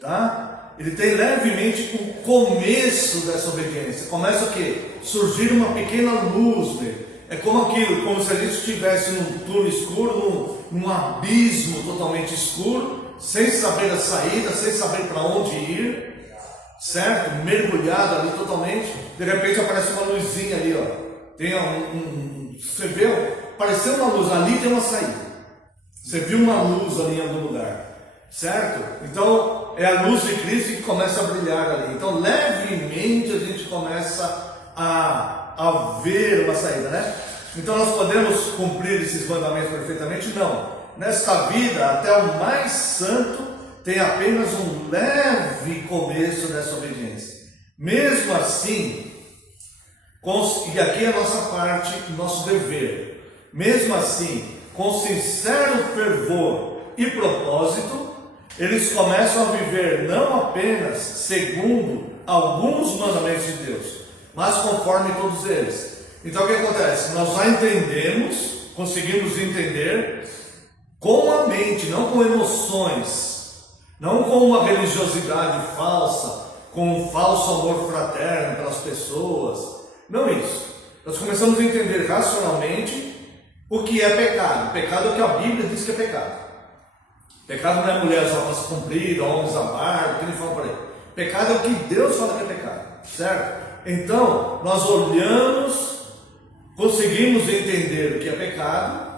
tá? Ele tem levemente o começo dessa obediência. Começa o quê? Surgir uma pequena luz dele. É como como se a gente estivesse num túnel escuro, num abismo totalmente escuro, sem saber a saída, sem saber para onde ir, certo? Mergulhado ali totalmente. De repente aparece uma luzinha ali, ó. Tem você vê, apareceu uma luz, ali tem uma saída. Você viu uma luz ali em algum lugar, certo? Então é a luz de Cristo que começa a brilhar ali. Então levemente a gente começa a ver uma saída, né? Então nós podemos cumprir esses mandamentos perfeitamente? Não. Nesta vida, até o mais santo tem apenas um leve começo dessa obediência. Mesmo assim, e aqui é a nossa parte, nosso dever, mesmo assim, com sincero fervor e propósito, eles começam a viver não apenas segundo alguns mandamentos de Deus, mas conforme todos eles. Então o que acontece? Nós já entendemos, conseguimos entender com a mente, não com emoções, não com uma religiosidade falsa, com um falso amor fraterno pelas pessoas, não isso. Nós começamos a entender racionalmente o que é pecado. Pecado é o que a Bíblia diz que é pecado. Pecado não é mulher só para se cumprir, homens a barba, que ele fala por aí. Pecado é o que Deus fala que é pecado, certo? Então, nós olhamos, conseguimos entender o que é pecado,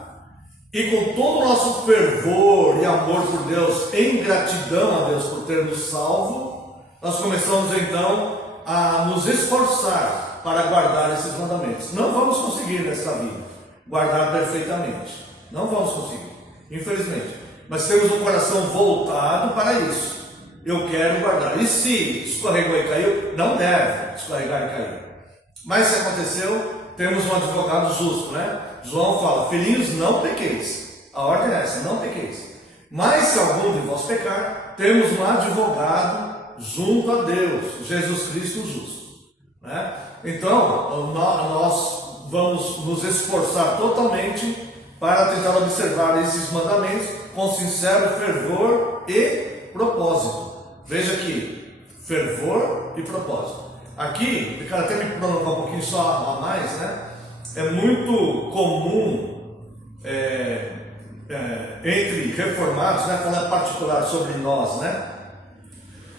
e com todo o nosso fervor e amor por Deus, em gratidão a Deus por ter nos salvo, nós começamos então a nos esforçar para guardar esses mandamentos. Não vamos conseguir nesta vida guardar perfeitamente, não vamos conseguir, infelizmente, mas temos um coração voltado para isso. Eu quero guardar. E se escorregou e caiu, não deve escorregar e cair. Mas se aconteceu, temos um advogado justo, né? João fala: filhinhos, não pequeis. A ordem é essa: não pequeis. Mas se algum de vós pecar, temos um advogado junto a Deus, Jesus Cristo justo, né? Então, nós vamos nos esforçar totalmente para tentar observar esses mandamentos com sincero fervor e propósito. Veja aqui, fervor e propósito. Aqui, eu quero até me prolongar um pouquinho só a mais, né? É muito comum entre reformados, né? Falando particular sobre nós, né?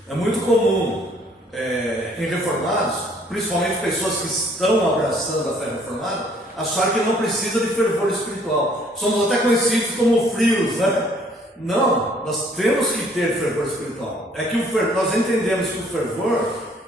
É muito comum em reformados, principalmente pessoas que estão abraçando a fé reformada, achar que não precisa de fervor espiritual. Somos até conhecidos como frios, né? Não, nós temos que ter fervor espiritual. É que nós entendemos que o fervor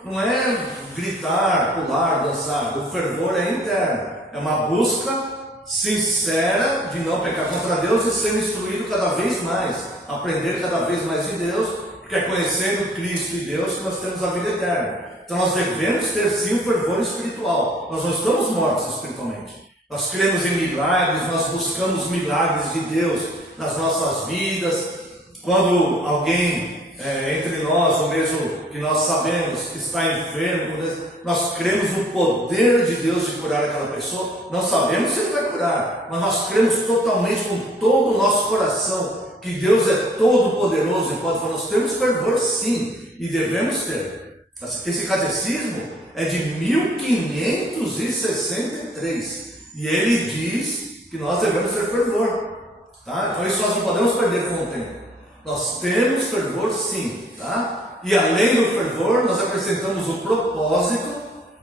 não é gritar, pular, dançar. O fervor é interno, é uma busca sincera de não pecar contra Deus e ser instruído cada vez mais, aprender cada vez mais de Deus, porque é conhecendo Cristo e Deus que nós temos a vida eterna. Então nós devemos ter sim um fervor espiritual. Nós não estamos mortos espiritualmente. Nós cremos em milagres, nós buscamos milagres de Deus nas nossas vidas. Quando alguém entre nós, ou mesmo que nós sabemos que está enfermo, nós cremos no poder de Deus de curar aquela pessoa. Não sabemos se Ele vai curar, mas nós cremos totalmente com todo o nosso coração que Deus é todo poderoso e pode falar. Nós temos fervor sim, e devemos ter. Esse catecismo é de 1563 e ele diz que nós devemos ter fervor, tá? Então isso nós não podemos perder com o tempo. Nós temos fervor sim, tá? E além do fervor, nós acrescentamos o propósito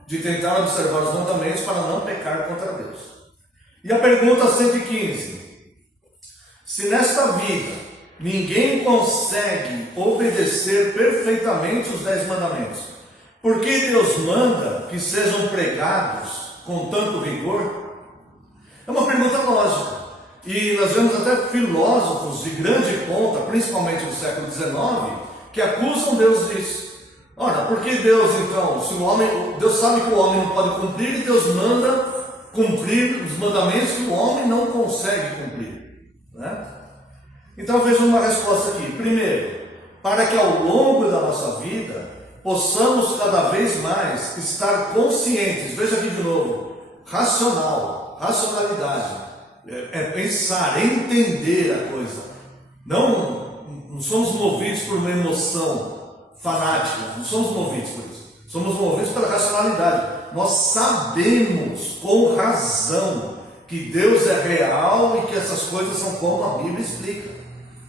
de tentar observar os mandamentos para não pecar contra Deus. E a pergunta 115: se nesta vida ninguém consegue obedecer perfeitamente os 10 mandamentos, por que Deus manda que sejam pregados com tanto rigor? É uma pergunta lógica. E nós vemos até filósofos de grande ponta, principalmente no século XIX, que acusam Deus disso. Ora, por que Deus então, se Deus sabe que o homem não pode cumprir, e Deus manda cumprir os mandamentos que o homem não consegue cumprir, né? Então veja uma resposta aqui. Primeiro, para que ao longo da nossa vida possamos cada vez mais estar conscientes, veja aqui de novo, racionalidade, é pensar, é entender a coisa. Não somos movidos por uma emoção fanática, não somos movidos por isso, somos movidos pela racionalidade. Nós sabemos com razão que Deus é real e que essas coisas são como a Bíblia explica,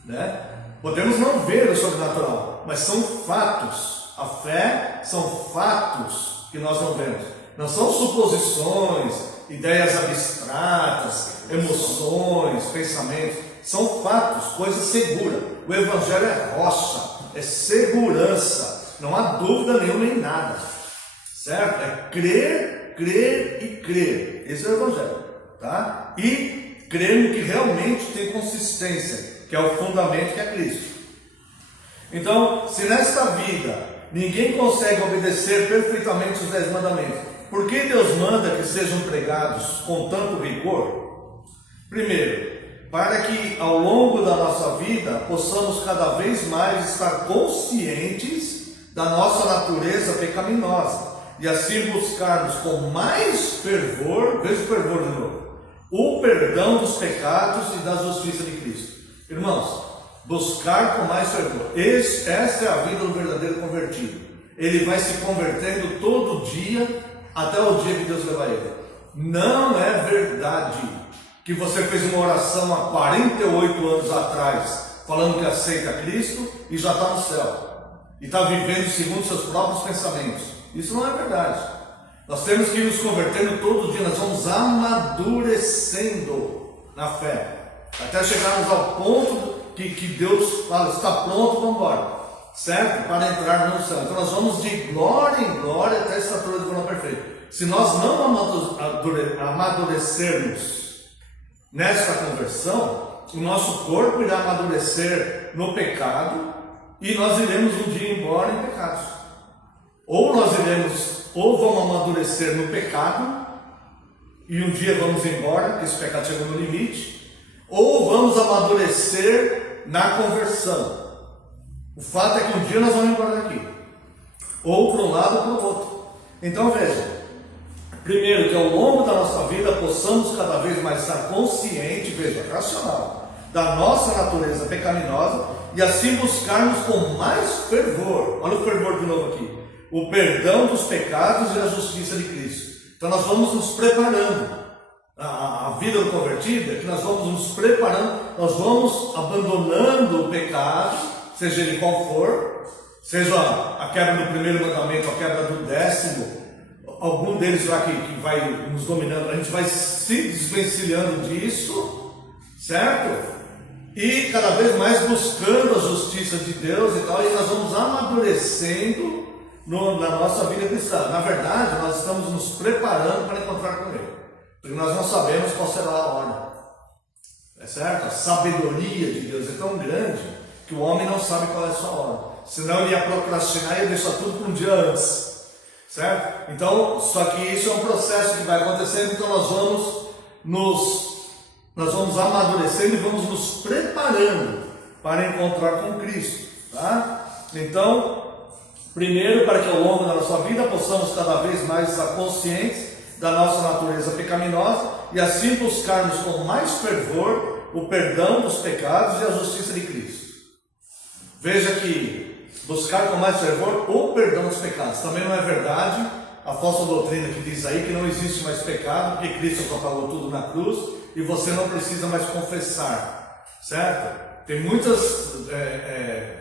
né? Podemos não ver o sobrenatural, mas são fatos. A fé são fatos que nós não vemos, não são suposições, ideias abstratas, emoções, pensamentos. São fatos, coisa segura. O Evangelho é rocha, é segurança, não há dúvida nenhuma em nada, certo? É crer, crer e crer. Esse é o Evangelho, tá? E crer no que realmente tem consistência, que é o fundamento, que é Cristo. Então, se nesta vida ninguém consegue obedecer perfeitamente os 10 mandamentos, por que Deus manda que sejam pregados com tanto rigor? Primeiro, para que ao longo da nossa vida possamos cada vez mais estar conscientes da nossa natureza pecaminosa e assim buscarmos com mais fervor, veja o fervor de novo, o perdão dos pecados e da justiça de Cristo. Irmãos, buscar com mais fervor. Essa é a vida do verdadeiro convertido. Ele vai se convertendo todo dia até o dia que Deus levar ele. Não é verdade que você fez uma oração há 48 anos atrás, falando que aceita Cristo e já está no céu, e está vivendo segundo seus próprios pensamentos. Isso não é verdade. Nós temos que ir nos convertendo todo dia, nós vamos amadurecendo na fé, até chegarmos ao ponto que Deus fala, está pronto, vamos embora, certo? Para entrar no céu. Então nós vamos de glória em glória até a estatura de forma perfeita. Se nós não amadurecermos nesta conversão, o nosso corpo irá amadurecer no pecado e nós iremos um dia embora em pecados. Ou vamos amadurecer no pecado e um dia vamos embora, porque esse pecado chegou no limite, ou vamos amadurecer na conversão. O fato é que um dia nós vamos embora daqui, ou para um lado ou para o outro. Então veja, primeiro, que ao longo da nossa vida possamos cada vez mais estar consciente, veja, racional, da nossa natureza pecaminosa e assim buscarmos com mais fervor, olha o fervor de novo aqui, o perdão dos pecados e a justiça de Cristo. Então nós vamos nos preparando. A vida do convertido é que nós vamos nos preparando, nós vamos abandonando o pecado, seja ele qual for, seja a quebra do primeiro mandamento, a quebra do 10º, algum deles lá que vai nos dominando, a gente vai se desvencilhando disso, certo? E cada vez mais buscando a justiça de Deus e tal, e nós vamos amadurecendo na nossa vida cristã. Na verdade, nós estamos nos preparando para encontrar com Ele, porque nós não sabemos qual será a hora. É certo? A sabedoria de Deus é tão grande que o homem não sabe qual é a sua hora. Senão ele ia procrastinar e ia deixar tudo para um dia antes. Certo? Então, só que isso é um processo que vai acontecendo, então nós vamos amadurecendo e vamos nos preparando para encontrar com Cristo. Tá? Então, primeiro, para que ao longo da nossa vida possamos cada vez mais estar conscientes da nossa natureza pecaminosa e assim buscarmos com mais fervor o perdão dos pecados e a justiça de Cristo. Veja que buscar com mais fervor o perdão dos pecados também não é verdade a falsa doutrina que diz aí que não existe mais pecado porque Cristo já pagou tudo na cruz e você não precisa mais confessar, certo? Tem muitas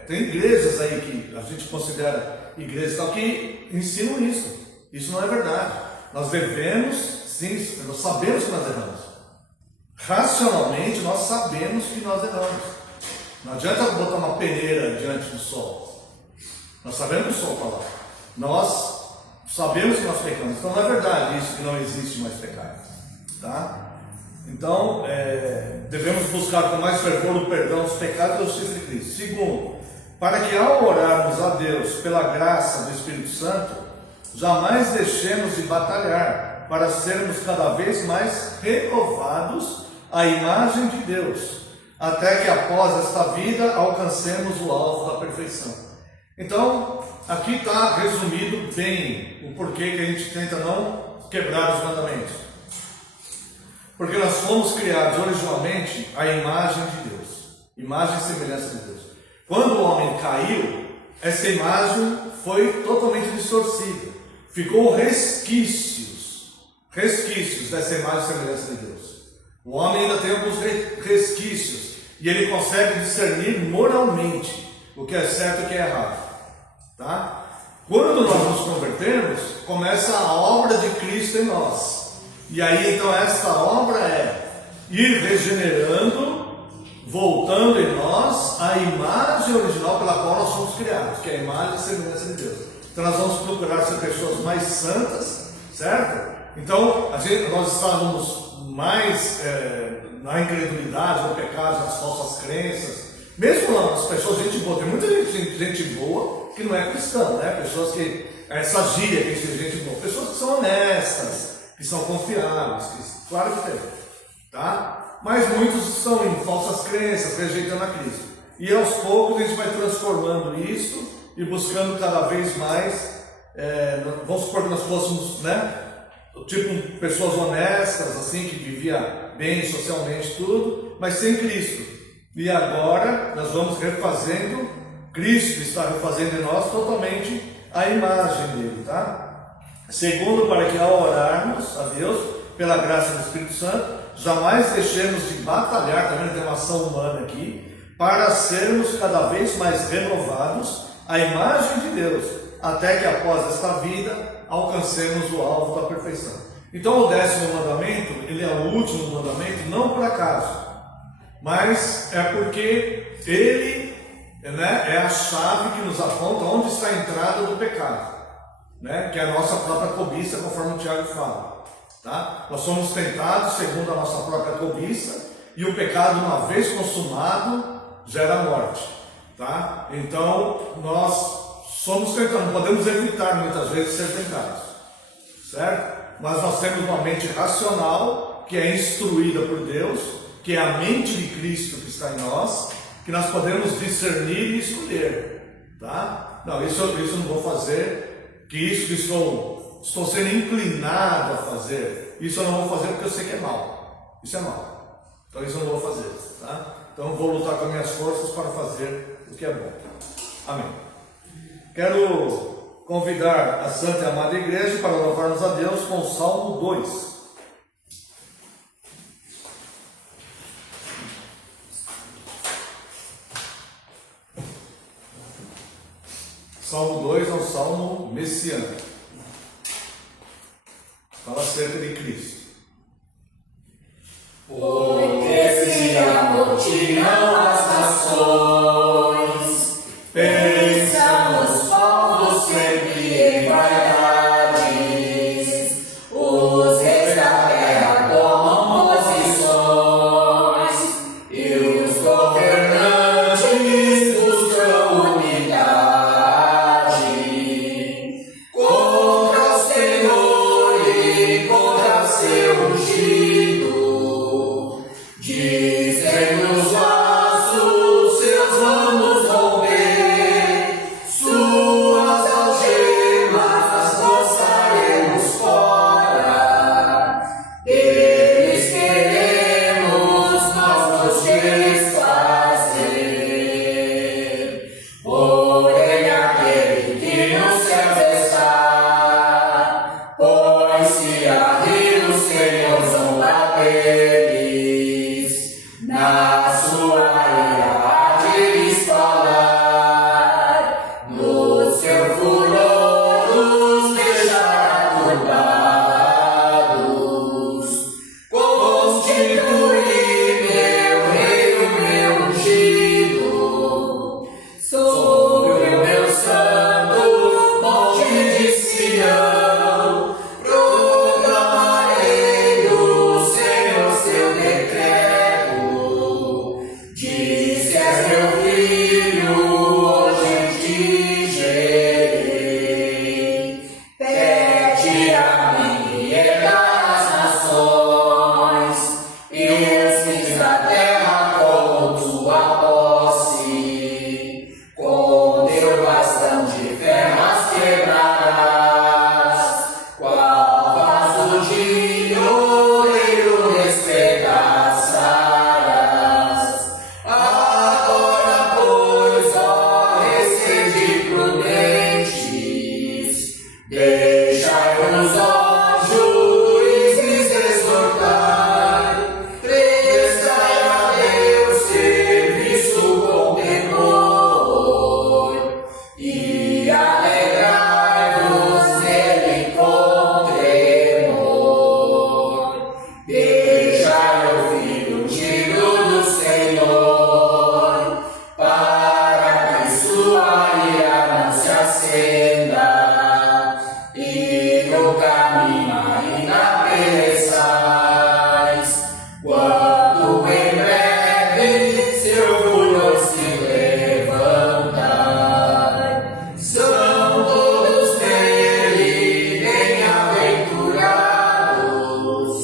tem igrejas aí que a gente considera igrejas tal que ensinam isso. Isso não é verdade. Nós devemos, sim, nós sabemos que nós erramos. Racionalmente nós sabemos que nós erramos. Não adianta botar uma peneira diante do sol. Nós sabemos que o sol está lá. Nós sabemos que nós pecamos. Então não é verdade isso que não existe mais pecado. Tá? Então devemos buscar com mais fervor o perdão dos pecados e a justiça de Cristo. Segundo, para que ao orarmos a Deus pela graça do Espírito Santo, jamais deixemos de batalhar para sermos cada vez mais renovados à imagem de Deus, até que após esta vida alcancemos o alvo da perfeição. Então, aqui está resumido bem o porquê que a gente tenta não quebrar os mandamentos. Porque nós fomos criados originalmente à imagem de Deus, imagem e semelhança de Deus. Quando o homem caiu, essa imagem foi totalmente distorcida. Ficou resquícios dessa imagem e semelhança de Deus. O homem ainda tem alguns resquícios e ele consegue discernir moralmente o que é certo e o que é errado. Tá? Quando nós nos convertemos, começa a obra de Cristo em nós. E aí então esta obra é ir regenerando, voltando em nós a imagem original pela qual nós somos criados, que é a imagem e semelhança de Deus. Então nós vamos procurar ser pessoas mais santas, certo? Então nós estávamos mais na incredulidade, no pecado, nas falsas crenças. Mesmo as pessoas, gente boa, tem muita gente boa que não é cristã, né? Pessoas que, essa gíria que diz gente boa, pessoas que são honestas, que são confiáveis, claro que tem, tá? Mas muitos estão em falsas crenças, rejeitando a Cristo. E aos poucos a gente vai transformando isso e buscando cada vez mais, vamos supor que nós fôssemos, né? Tipo pessoas honestas, assim, que vivia bem socialmente tudo, mas sem Cristo. E agora nós vamos refazendo, Cristo está refazendo em nós totalmente a imagem dele, tá? Segundo, para que ao orarmos a Deus, pela graça do Espírito Santo, jamais deixemos de batalhar, também tem uma ação humana aqui, para sermos cada vez mais renovados à imagem de Deus, até que após esta vida alcancemos o alvo da perfeição. Então o 10º mandamento, ele é o último mandamento, não por acaso, mas é porque ele, né, é a chave que nos aponta onde está a entrada do pecado, né, que é a nossa própria cobiça, conforme o Tiago fala. Tá? Nós somos tentados segundo a nossa própria cobiça, e o pecado, uma vez consumado, gera morte. Tá? Então nós somos tentados, não podemos evitar muitas vezes ser tentados, certo? Mas nós temos uma mente racional, que é instruída por Deus, que é a mente de Cristo que está em nós, que nós podemos discernir e escolher, tá? Não, isso eu não vou fazer, que isso que estou sendo inclinado a fazer, isso eu não vou fazer porque eu sei que é mal, isso é mal, então isso eu não vou fazer, tá? Então vou lutar com minhas forças para fazer o que é bom. Amém. Quero convidar a Santa e Amada Igreja para louvarmos a Deus com o Salmo 2. Salmo 2 é um salmo messiânico. Fala acerca de Cristo. Porque se amotinam as nações, pensam os povos sempre em vaidades, os reis da terra tomam posições, e os governantes buscam unidade contra o Senhor e contra seu ungido. Dizem os laços, seus ramos romper, suas algemas lançaremos fora. Deles queremos nós nos desfazer. Porém, aquele que nos céus está, põe-se a rir, o Senhor zomba deles. Na sua ira há de lhes falar, no seu furor os deixará turbados. Constituí meu rei, o meu ungido, sobre o meu santo monte de Sião. Proclamarei do Senhor seu decreto. Disse: és meu filho, hoje te gerei. Pede a mim e herdarás as nações, e os fins da terra como tua posse. Com teu bastão de ferro as quebrarás, qual vaso de oleiro despedaçarás. Agora, pois, ó reis de prudentes, deixai os juízes exortar, prestai a Deus serviço com temor, e alegrai-vos nele com tremor. Deixai ouvir o tiro do Senhor, para que sua ira não se acenda, e no caminho ainda pereçais, quando em breve seu furor se levantar. São todos dele bem-aventurados,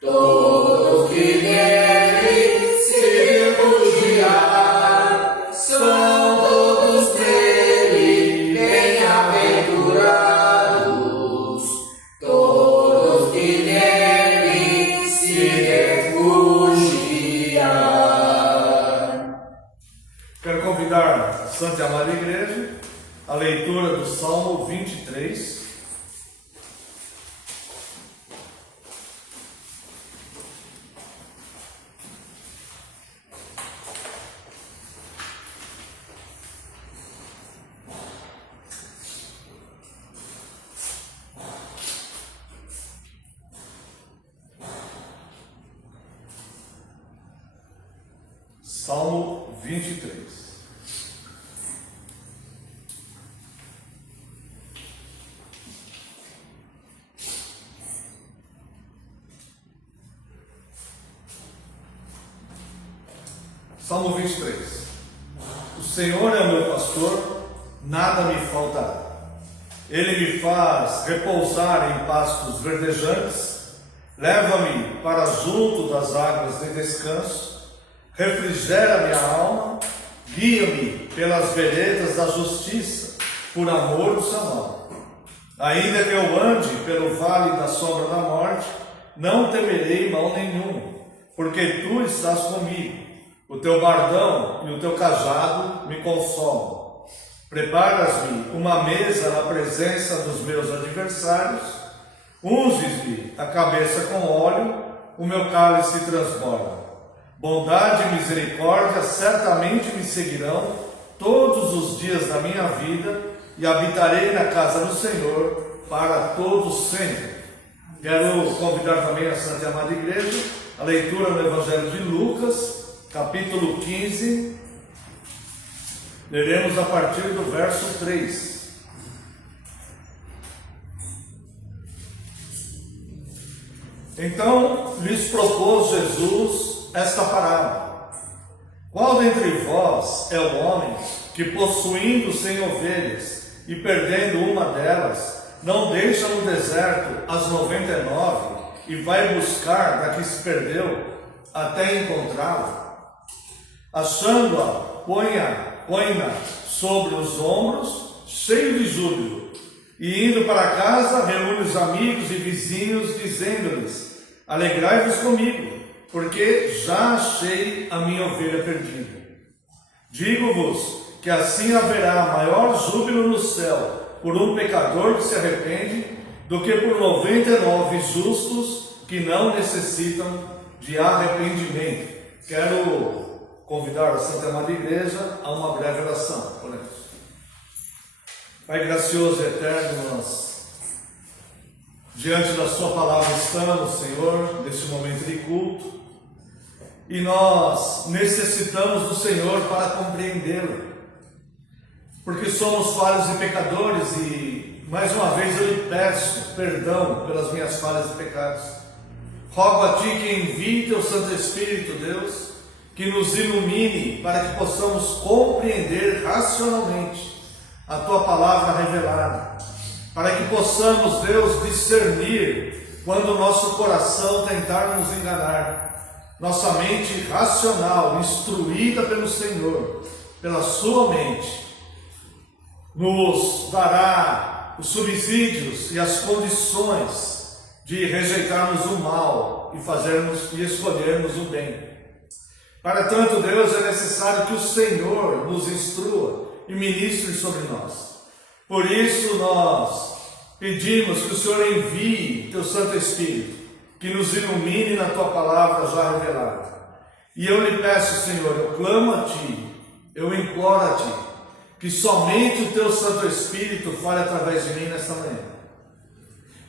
todos que nele se refugiar. São todos dele bem-aventurados, todos que nele se refugiar. Quero convidar a Santa e Amada Igreja a leitura do Salmo 23. Salmo 23. Salmo 23. O Senhor é meu pastor, nada me faltará. Ele me faz repousar em pastos verdejantes, leva-me para junto das águas de descanso, refrigera minha alma, guia-me pelas veredas da justiça, por amor do seu nome. Ainda que eu ande pelo vale da sombra da morte, não temerei mal nenhum, porque tu estás comigo. O teu bordão e o teu cajado me consolam. Preparas-me uma mesa na presença dos meus adversários. Unges-me a cabeça com óleo, o meu cálice transborda. Bondade e misericórdia certamente me seguirão todos os dias da minha vida e habitarei na casa do Senhor para todos sempre. Quero convidar também a Santa e Amada Igreja a leitura no Evangelho de Lucas, capítulo 15, leremos a partir do verso 3. Então lhes propôs Jesus esta parábola: qual dentre vós é o homem que, possuindo 100 ovelhas e perdendo uma delas, não deixa no deserto as 99 e vai buscar da que se perdeu até encontrá-la? Achando-a, põe-na sobre os ombros, cheio de júbilo, e indo para casa, reúne os amigos e vizinhos, dizendo-lhes: alegrai-vos comigo, porque já achei a minha ovelha perdida. Digo-vos que assim haverá maior júbilo no céu por um pecador que se arrepende, do que por 99 justos que não necessitam de arrependimento. Quero convidar a Santa e Amada Igreja a uma breve oração. Oremos. Pai gracioso e eterno, nós diante da sua palavra estamos, Senhor, neste momento de culto, e nós necessitamos do Senhor para compreendê-la, porque somos falhos e pecadores, e mais uma vez eu lhe peço perdão pelas minhas falhas e pecados. Rogo a Ti que envie Teu Santo Espírito, Deus, que nos ilumine para que possamos compreender racionalmente a Tua palavra revelada, para que possamos, Deus, discernir quando o nosso coração tentar nos enganar. Nossa mente racional, instruída pelo Senhor, pela Sua mente, nos dará os subsídios e as condições de rejeitarmos o mal e escolhermos o bem. Para tanto, Deus, é necessário que o Senhor nos instrua e ministre sobre nós. Por isso nós pedimos que o Senhor envie Teu Santo Espírito, que nos ilumine na Tua palavra já revelada. E eu lhe peço, Senhor, eu clamo a Ti, eu imploro a Ti, que somente o Teu Santo Espírito fale através de mim nesta manhã.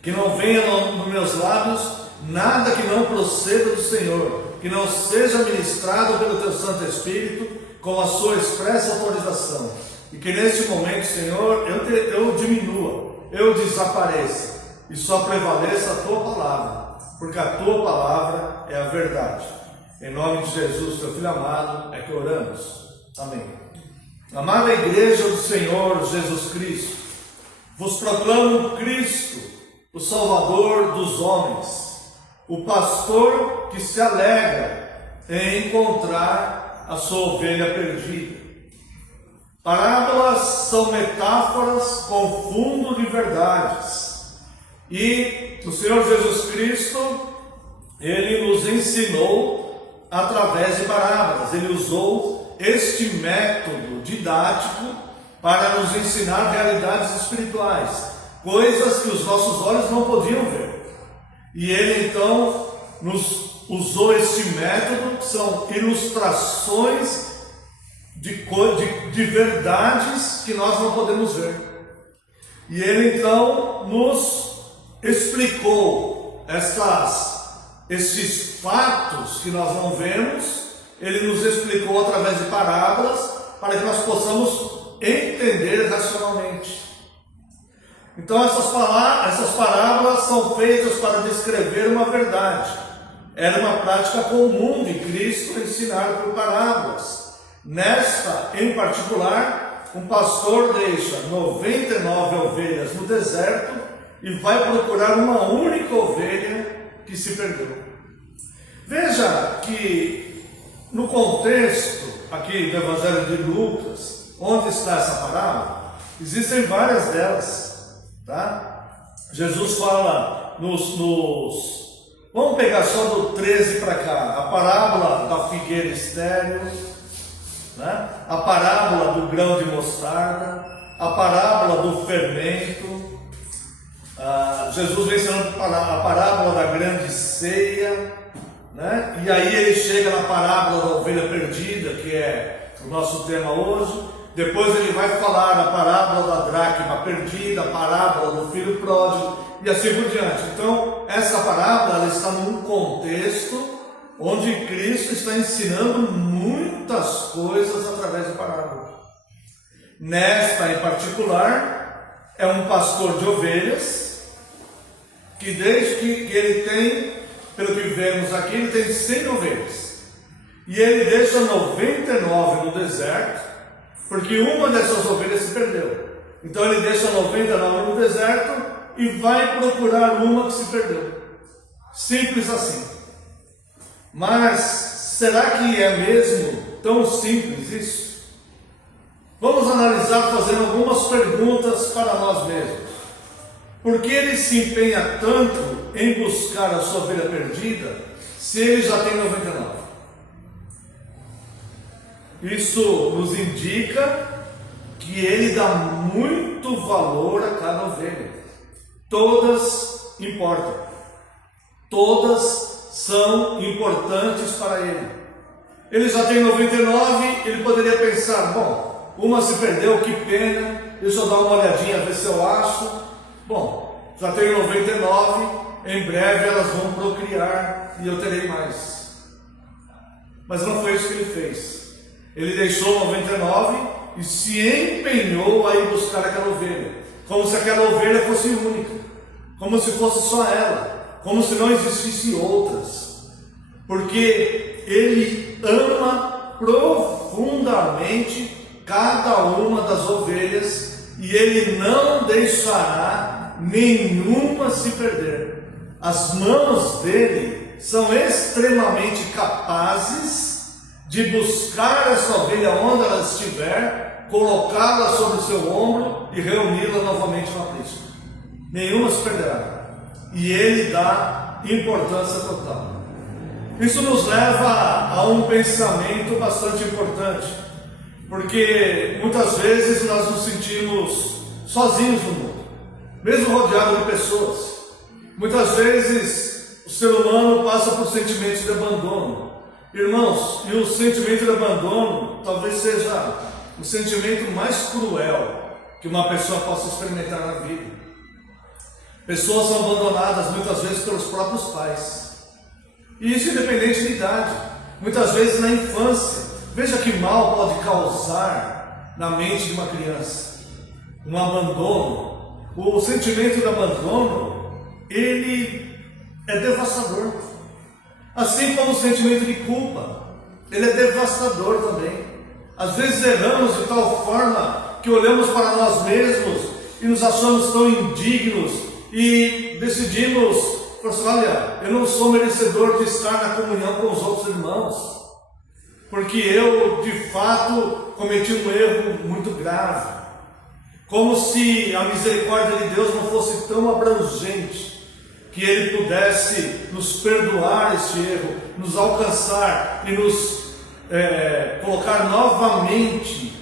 Que não venha nos meus lábios nada que não proceda do Senhor, que não seja ministrado pelo Teu Santo Espírito com a Sua expressa autorização. E que neste momento, Senhor, eu diminua, eu desapareça e só prevaleça a Tua palavra, porque a Tua palavra é a verdade. Em nome de Jesus, Teu Filho amado, é que oramos. Amém. Amada Igreja do Senhor Jesus Cristo, vos proclamo Cristo, o Salvador dos homens, o pastor que se alegra em encontrar a sua ovelha perdida. Parábolas são metáforas com fundo de verdades, e o Senhor Jesus Cristo, Ele nos ensinou através de parábolas. Ele usou este método didático para nos ensinar realidades espirituais, coisas que os nossos olhos não podiam ver. E Ele então nos usou este método, que são ilustrações de verdades que nós não podemos ver. E Ele então nos explicou esses fatos que nós não vemos. Ele nos explicou através de parábolas para que nós possamos entender racionalmente. Então essas parábolas são feitas para descrever uma verdade. Era uma prática comum de Cristo ensinar por parábolas. Nesta, em particular, um pastor deixa 99 ovelhas no deserto e vai procurar uma única ovelha que se perdeu. Veja que no contexto aqui do Evangelho de Lucas, onde está essa parábola, existem várias delas, tá? Jesus fala nos Vamos pegar só do 13 para cá, a parábola da figueira estéril, né? A parábola do grão de mostarda, a parábola do fermento. Jesus vem ensinando a parábola da grande ceia, né? E aí ele chega na parábola da ovelha perdida, que é o nosso tema hoje. Depois ele vai falar a parábola da dracma perdida, a parábola do filho pródigo e assim por diante. Então, essa parábola ela está num contexto onde Cristo está ensinando muitas coisas através da parábola. Nesta em particular, é um pastor de ovelhas que desde que ele tem, pelo que vemos aqui, ele tem 100 ovelhas. E ele deixa 99 no deserto, porque uma dessas ovelhas se perdeu. Então ele deixa 99 no deserto e vai procurar uma que se perdeu. Simples assim. Mas será que é mesmo tão simples isso? Vamos analisar fazendo algumas perguntas para nós mesmos. Por que ele se empenha tanto em buscar a sua ovelha perdida, se ele já tem 99? Isso nos indica que ele dá muito valor a cada ovelha. Todas importam. Todas são importantes para ele. Ele já tem 99, ele poderia pensar, bom, uma se perdeu, que pena, deixa eu dar uma olhadinha, ver se eu acho. Bom, já tenho 99, em breve elas vão procriar e eu terei mais. Mas não foi isso que ele fez. Ele deixou 99 e se empenhou a ir buscar aquela ovelha, como se aquela ovelha fosse única, como se fosse só ela, como se não existisse outras, porque ele ama profundamente cada uma das ovelhas e ele não deixará nenhuma se perder. As mãos dele são extremamente capazes de buscar essa ovelha onde ela estiver, colocá-la sobre o seu ombro e reuni-la novamente no aprisco. Nenhuma se perderá. E ele dá importância total. Isso nos leva a um pensamento bastante importante, porque muitas vezes nós nos sentimos sozinhos no mundo, mesmo rodeado de pessoas. Muitas vezes o ser humano passa por sentimentos de abandono. Irmãos, e o sentimento de abandono talvez seja o sentimento mais cruel que uma pessoa possa experimentar na vida. Pessoas são abandonadas muitas vezes pelos próprios pais. E isso independente de idade. Muitas vezes na infância. Veja que mal pode causar na mente de uma criança um abandono. O sentimento de abandono, ele é devastador. Assim como o sentimento de culpa, ele é devastador também. Às vezes erramos de tal forma que olhamos para nós mesmos e nos achamos tão indignos e decidimos, olha, eu não sou merecedor de estar na comunhão com os outros irmãos, porque eu de fato cometi um erro muito grave. Como se a misericórdia de Deus não fosse tão abrangente que Ele pudesse nos perdoar este erro, nos alcançar e nos colocar novamente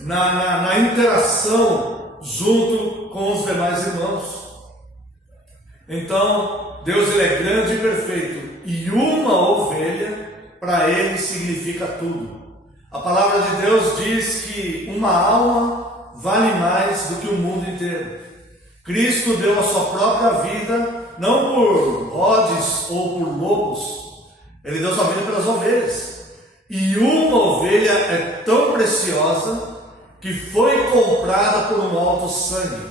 na interação junto com os demais irmãos. Então, Deus ele é grande e perfeito, e uma ovelha para Ele significa tudo. A palavra de Deus diz que uma alma vale mais do que o mundo inteiro. Cristo deu a sua própria vida, não por bodes ou por lobos, Ele deu sua vida pelas ovelhas. E uma ovelha é tão preciosa que foi comprada por um alto sangue.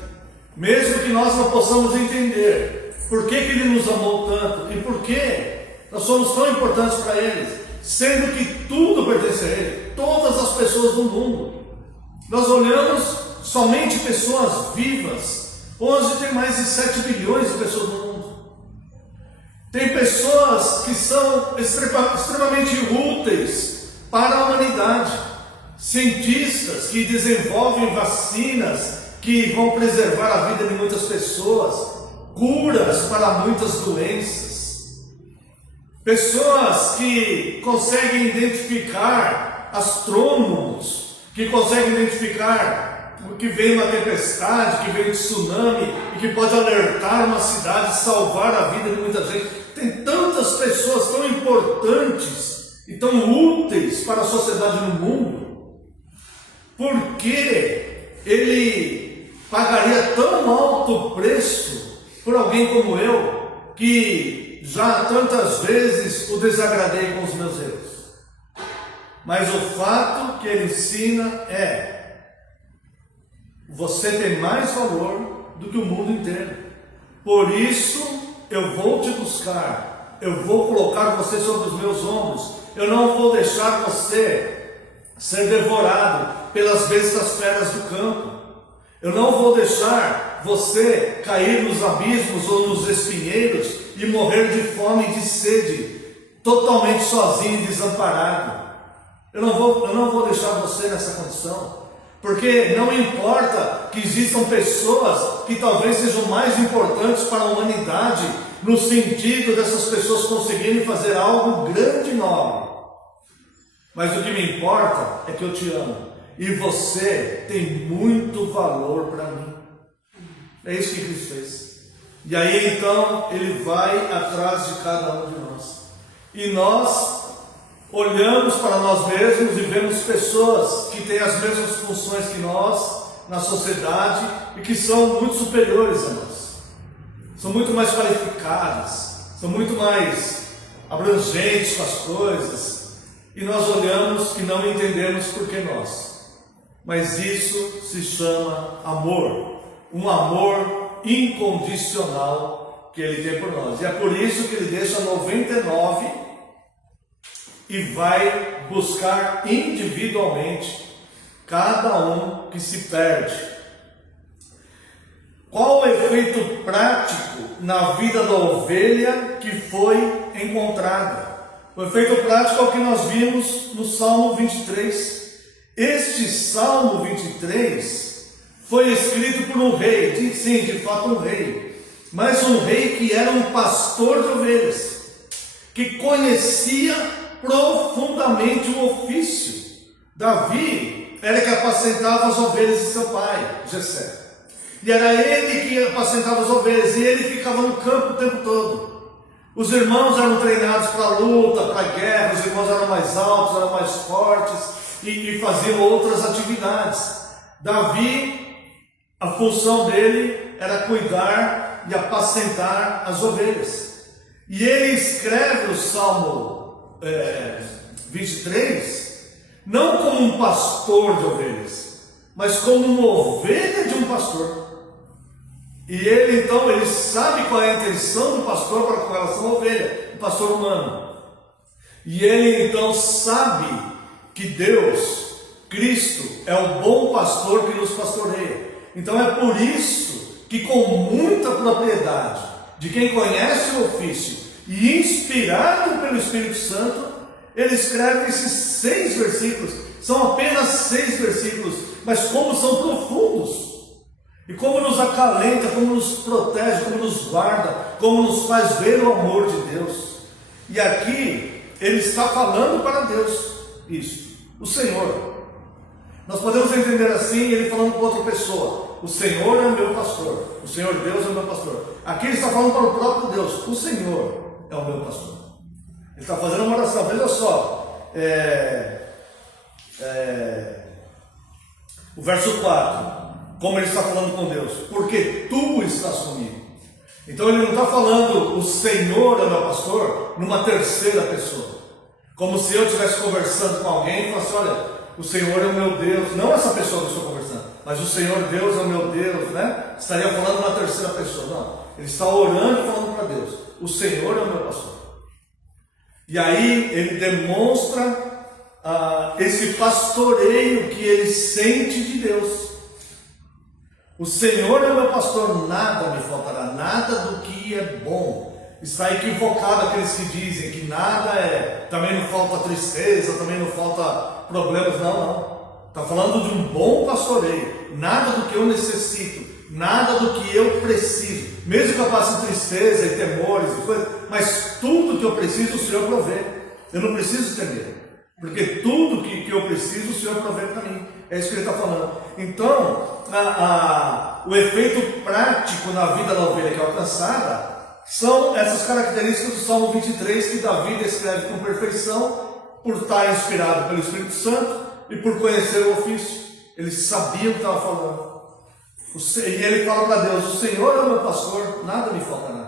Mesmo que nós não possamos entender por que Ele nos amou tanto e por que nós somos tão importantes para Ele, sendo que tudo pertence a Ele, todas as pessoas do mundo. Nós olhamos somente pessoas vivas. Hoje tem mais de 7 bilhões de pessoas no mundo. Tem pessoas que são extremamente úteis para a humanidade. Cientistas que desenvolvem vacinas que vão preservar a vida de muitas pessoas, curas para muitas doenças. pessoas que conseguem identificar, astrônomos, que conseguem identificar o que vem uma tempestade, que vem um tsunami e que pode alertar uma cidade, salvar a vida de muita gente. Tem tantas pessoas tão importantes e tão úteis para a sociedade no mundo. Por que ele pagaria tão alto preço por alguém como eu, que já tantas vezes o desagradei com os meus erros? Mas o fato que ele ensina é: você tem mais valor do que o mundo inteiro. Por isso eu vou te buscar, eu vou colocar você sobre os meus ombros. Eu não vou deixar você ser devorado pelas bestas feras do campo. Eu não vou deixar você cair nos abismos ou nos espinheiros e morrer de fome e de sede, totalmente sozinho e desamparado. Eu não vou deixar você nessa condição. Porque não importa que existam pessoas que talvez sejam mais importantes para a humanidade, no sentido dessas pessoas conseguirem fazer algo grande e nobre. Mas o que me importa é que eu te amo. E você tem muito valor para mim. É isso que Cristo fez. E aí então ele vai atrás de cada um de nós. E nós olhamos para nós mesmos e vemos pessoas que têm as mesmas funções que nós na sociedade e que são muito superiores a nós. São muito mais qualificadas, são muito mais abrangentes com as coisas. E nós olhamos e não entendemos por que nós. Mas isso se chama amor. Um amor incondicional que ele tem por nós. E é por isso que ele deixa 99 e vai buscar individualmente cada um que se perde. Qual o efeito prático na vida da ovelha que foi encontrada? O efeito prático é o que nós vimos no Salmo 23. Este Salmo 23 foi escrito por um rei, sim, de fato um rei, mas um rei que era um pastor de ovelhas, que conhecia profundamente o ofício. Davi era que apacentava as ovelhas de seu pai, Jessé. E era ele que apacentava as ovelhas, e ele ficava no campo o tempo todo. Os irmãos eram treinados para a luta, para a guerra, os irmãos eram mais altos, eram mais fortes e faziam outras atividades. Davi, a função dele era cuidar e apacentar as ovelhas. E ele escreve o Salmo 23 não como um pastor de ovelhas, mas como uma ovelha de um pastor. E ele então, ele sabe qual é a intenção do pastor para com relação à ovelha, o pastor humano. E ele então sabe que Deus, Cristo, é o bom pastor que nos pastoreia. Então é por isso que, com muita propriedade, de quem conhece o ofício e inspirado pelo Espírito Santo, ele escreve esses 6 versículos. São apenas 6 versículos, mas como são profundos. E como nos acalenta, como nos protege, como nos guarda, como nos faz ver o amor de Deus. E aqui ele está falando para Deus isso, o Senhor. Nós podemos entender assim, ele falando com outra pessoa: o Senhor é o meu pastor, o Senhor Deus é o meu pastor. Aqui ele está falando para o próprio Deus: o Senhor é o meu pastor. Ele está fazendo uma oração. Veja só, o verso 4. Como ele está falando com Deus: porque tu estás comigo. Então ele não está falando o Senhor é meu pastor numa terceira pessoa, como se eu estivesse conversando com alguém e falasse: olha, o Senhor é o meu Deus. Não essa pessoa que eu estou conversando, mas o Senhor Deus é o meu Deus, né? Estaria falando numa terceira pessoa. Não, ele está orando e falando para Deus: o Senhor é o meu pastor. E aí ele demonstra esse pastoreio que ele sente de Deus. O Senhor é o meu pastor, nada me faltará, nada do que é bom. Está equivocado aqueles que dizem que nada também não falta tristeza, também não falta problemas. Não. Está falando de um bom pastoreio. Nada do que eu necessito nada do que eu preciso. Mesmo que eu passe tristeza e temores e coisas, mas tudo que eu preciso o Senhor provê. Eu não preciso temer, porque tudo que eu preciso o Senhor provê para mim. É isso que ele está falando. Então, o efeito prático na vida da ovelha que é alcançada são essas características do Salmo 23 que Davi descreve com perfeição, por estar inspirado pelo Espírito Santo e por conhecer o ofício. Ele sabia o que estava falando. E ele fala para Deus: o Senhor é o meu pastor, nada me faltará.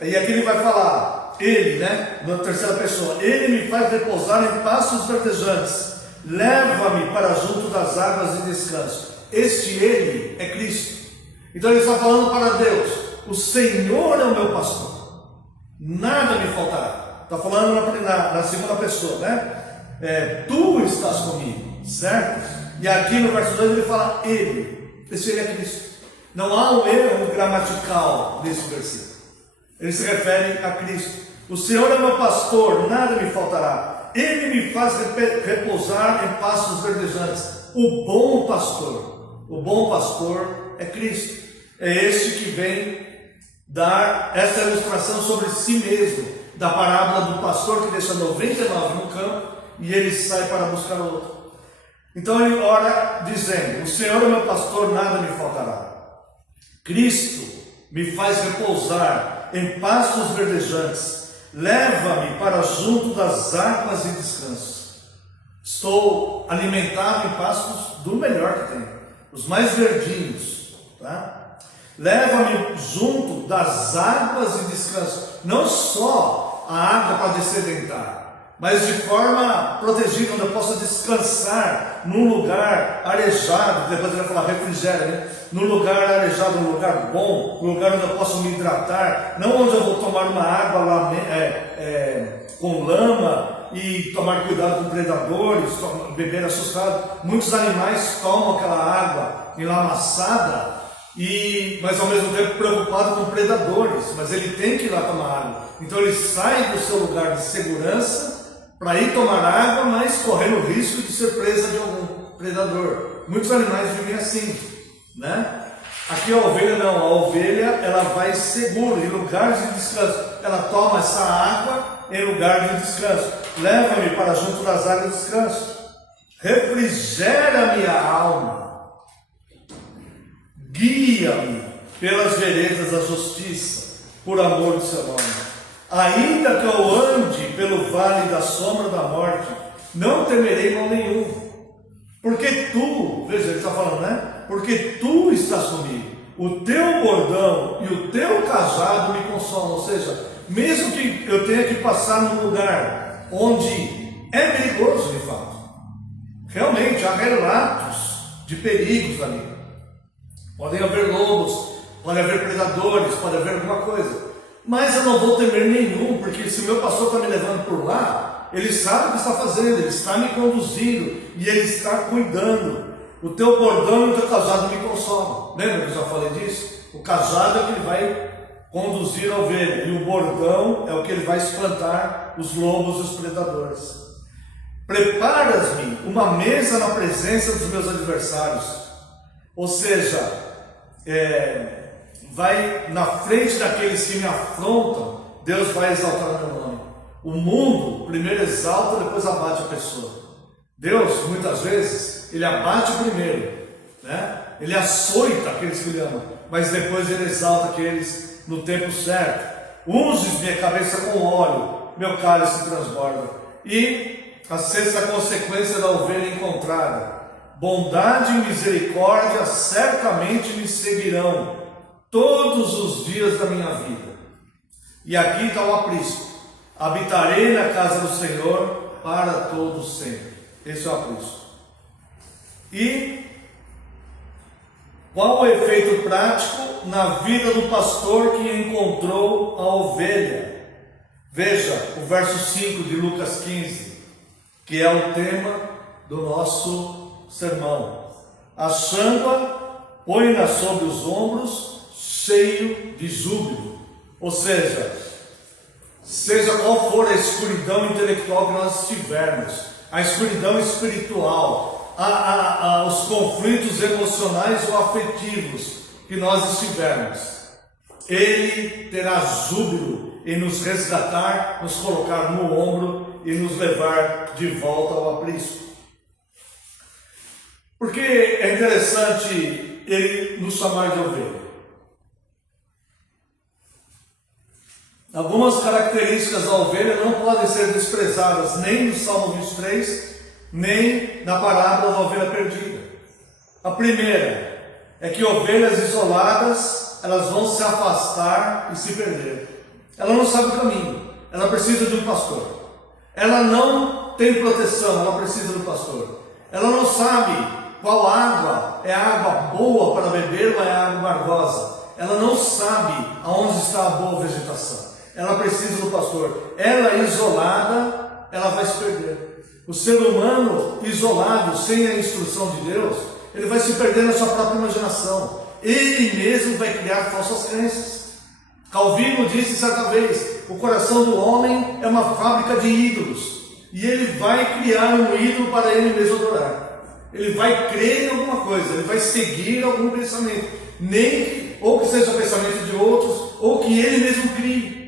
E aqui ele vai falar, ele, na terceira pessoa, ele me faz repousar em pastos verdejantes, leva-me para junto das águas de descanso. Este ele é Cristo. Então ele está falando para Deus: o Senhor é o meu pastor, nada me faltará. Está falando na segunda pessoa, tu estás comigo, certo? E aqui no verso 2 ele fala ele. Esse ele é Cristo. Não há um erro gramatical nesse versículo. Ele se refere a Cristo. O Senhor é meu pastor, nada me faltará. Ele me faz repousar em pastos verdejantes. O bom pastor é Cristo. É este que vem dar essa ilustração sobre si mesmo, da parábola do pastor que deixa 99 no campo e ele sai para buscar outro. Então ele ora dizendo: o Senhor é meu pastor, nada me faltará. Cristo me faz repousar em pastos verdejantes, leva-me para junto das águas de descanso. Estou alimentado em pastos do melhor que tem, os mais verdinhos, tá? Leva-me junto das águas de descanso, não só a água para dessedentar, mas de forma protegida, onde eu possa descansar num lugar arejado. Depois ele vai falar refrigério, num lugar arejado, num lugar bom, num lugar onde eu posso me hidratar, não onde eu vou tomar uma água lá, com lama e tomar cuidado com predadores, beber assustado. Muitos animais tomam aquela água enlamaçada, mas ao mesmo tempo preocupado com predadores, mas ele tem que ir lá tomar água. Então ele sai do seu lugar de segurança para ir tomar água, mas correndo o risco de ser presa de algum predador. Muitos animais vivem assim, Aqui a ovelha não, a ovelha ela vai segura, em lugares de descanso. Ela toma essa água em lugar de descanso. Leva-me para junto das águas de descanso. Refrigera minha alma. Guia-me pelas veredas da justiça, por amor do seu nome. Ainda que eu ande pelo vale da sombra da morte, não temerei mal nenhum. Porque tu, veja, ele está falando, porque tu estás comigo. O teu bordão e o teu cajado me consolam. Ou seja, mesmo que eu tenha que passar num lugar onde é perigoso de fato, realmente há relatos de perigos ali. Podem haver lobos, pode haver predadores, pode haver alguma coisa. Mas eu não vou temer nenhum, porque se o meu pastor está me levando por lá, ele sabe o que está fazendo, ele está me conduzindo e ele está cuidando. O teu bordão e o teu cajado me consolam. Lembra que eu já falei disso? O cajado é o que ele vai conduzir a ovelha, e o bordão é o que ele vai espantar os lobos e os predadores. Preparas-me uma mesa na presença dos meus adversários. Ou seja, vai na frente daqueles que me afrontam, Deus vai exaltar o meu nome. O mundo primeiro exalta, depois abate a pessoa. Deus, muitas vezes, ele abate primeiro, ele açoita aqueles que lhe amam, mas depois ele exalta aqueles no tempo certo. Unges minha cabeça com óleo, meu cálice transborda. E a sexta consequência da ovelha encontrada: bondade e misericórdia certamente me seguirão todos os dias da minha vida. E aqui está o aprisco: habitarei na casa do Senhor para todos sempre. Esse é o aprisco. E qual o efeito prático na vida do pastor que encontrou a ovelha? Veja o verso 5 de Lucas 15, que é o tema do nosso sermão. Achando-a, põe-na sobre os ombros, cheio de júbilo. Ou seja qual for a escuridão intelectual que nós estivermos, a escuridão espiritual, os conflitos emocionais ou afetivos que nós estivermos. Ele terá júbilo em nos resgatar, nos colocar no ombro e nos levar de volta ao aprisco. Porque é interessante ele nos chamar de ovelha. Algumas características da ovelha não podem ser desprezadas nem no Salmo 23, nem na parábola da ovelha perdida. A primeira é que ovelhas isoladas, elas vão se afastar e se perder. Ela não sabe o caminho, ela precisa de um pastor. Ela não tem proteção, ela precisa do pastor. Ela não sabe qual água é água boa para beber ou é água amargosa. Ela não sabe aonde está a boa vegetação. Ela precisa do pastor. Ela isolada, ela vai se perder. O ser humano isolado, sem a instrução de Deus, ele vai se perder na sua própria imaginação. Ele mesmo vai criar falsas crenças. Calvino disse certa vez: o coração do homem é uma fábrica de ídolos, e ele vai criar um ídolo para ele mesmo adorar. Ele vai crer em alguma coisa, ele vai seguir algum pensamento, ou que seja o pensamento de outros, ou que ele mesmo crie.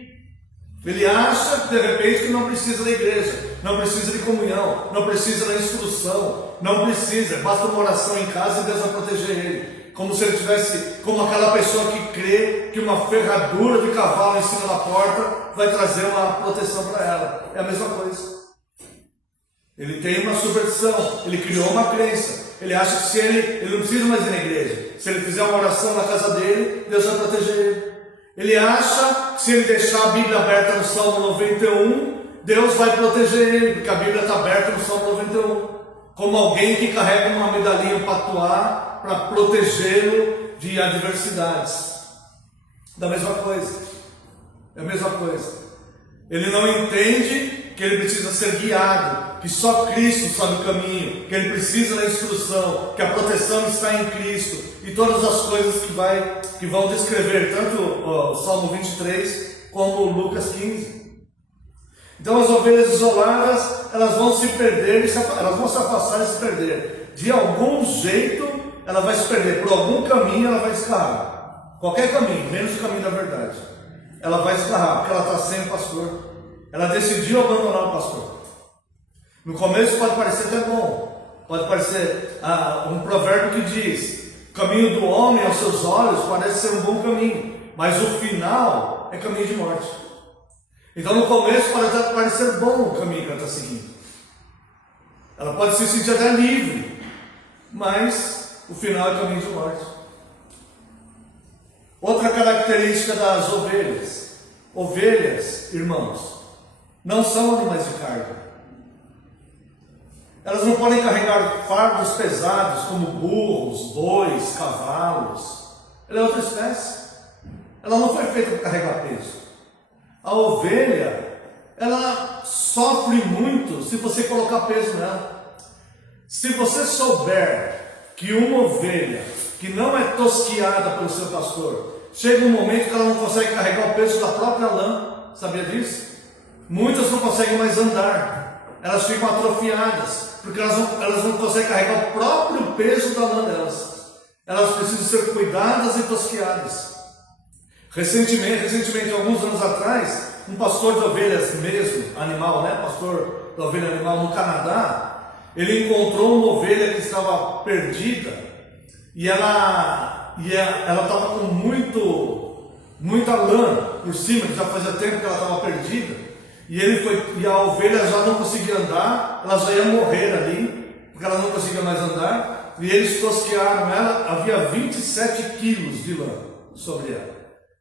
Ele acha, de repente, que não precisa da igreja, não precisa de comunhão, não precisa da instrução, não precisa, basta uma oração em casa e Deus vai proteger ele. Como se ele tivesse, como aquela pessoa que crê que uma ferradura de cavalo em cima da porta vai trazer uma proteção para ela. É a mesma coisa. Ele tem uma superstição, ele criou uma crença. Ele acha que se ele não precisa mais ir na igreja. Se ele fizer uma oração na casa dele, Deus vai proteger ele. Ele acha que se ele deixar a Bíblia aberta no Salmo 91, Deus vai proteger ele, porque a Bíblia está aberta no Salmo 91. Como alguém que carrega uma medalhinha patuá para protegê-lo de adversidades. Da mesma coisa. É a mesma coisa. Ele não entende que ele precisa ser guiado, que só Cristo sabe o caminho, que ele precisa da instrução, que a proteção está em Cristo, e todas as coisas que vão descrever tanto o Salmo 23 como Lucas 15. Então as ovelhas isoladas, elas vão se perder, elas vão se afastar e se perder. De algum jeito, ela vai se perder, por algum caminho ela vai escarrar. Qualquer caminho, menos o caminho da verdade. Ela vai escarrar, porque ela está sem o pastor. Ela decidiu abandonar o pastor. No começo pode parecer até bom. Pode parecer um provérbio que diz: o caminho do homem aos seus olhos parece ser um bom caminho, mas o final é caminho de morte. Então no começo pode parecer bom o caminho que ela está seguindo. Ela pode se sentir até livre, mas o final é caminho de morte. Outra característica das ovelhas. Ovelhas, irmãos, não são animais de carga. Elas não podem carregar fardos pesados como burros, bois, cavalos. Ela é outra espécie. Ela não foi feita para carregar peso. A ovelha, ela sofre muito se você colocar peso nela. Se você souber que uma ovelha que não é tosquiada pelo seu pastor, chega um momento que ela não consegue carregar o peso da própria lã, sabia disso? Muitas não conseguem mais andar, elas ficam atrofiadas, porque elas não conseguem carregar o próprio peso da lã delas. Elas precisam ser cuidadas e tosquiadas. Recentemente, alguns anos atrás, um pastor de ovelhas mesmo, animal, né? Pastor de ovelha animal no Canadá, ele encontrou uma ovelha que estava perdida e ela estava com muita lã por cima, que já fazia tempo que ela estava perdida. E a ovelha já não conseguia andar, ela já ia morrer ali, porque ela não conseguia mais andar. E eles tosquearam ela, havia 27 quilos de lã sobre ela,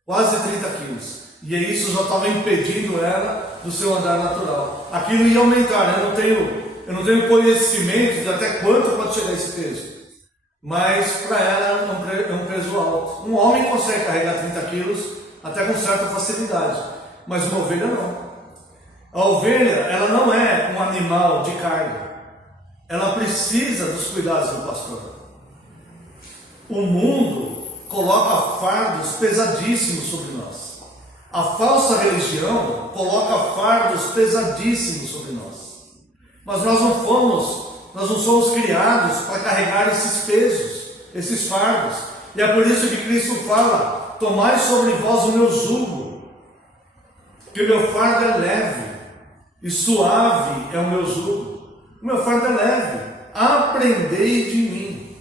quase 30 quilos. E isso já estava impedindo ela do seu andar natural. Aquilo ia aumentar, né? Eu não tenho conhecimento de até quanto pode chegar esse peso. Mas para ela é um peso alto. Um homem consegue carregar 30 quilos até com certa facilidade, mas uma ovelha não. A ovelha, ela não é um animal de carga. Ela precisa dos cuidados do pastor. O mundo coloca fardos pesadíssimos sobre nós. A falsa religião coloca fardos pesadíssimos sobre nós. Mas nós não fomos Nós não somos criados para carregar esses pesos, esses fardos. E é por isso que Cristo fala: tomai sobre vós o meu jugo, que o meu fardo é leve e suave é o meu jugo. O meu fardo é leve. Aprendei de mim.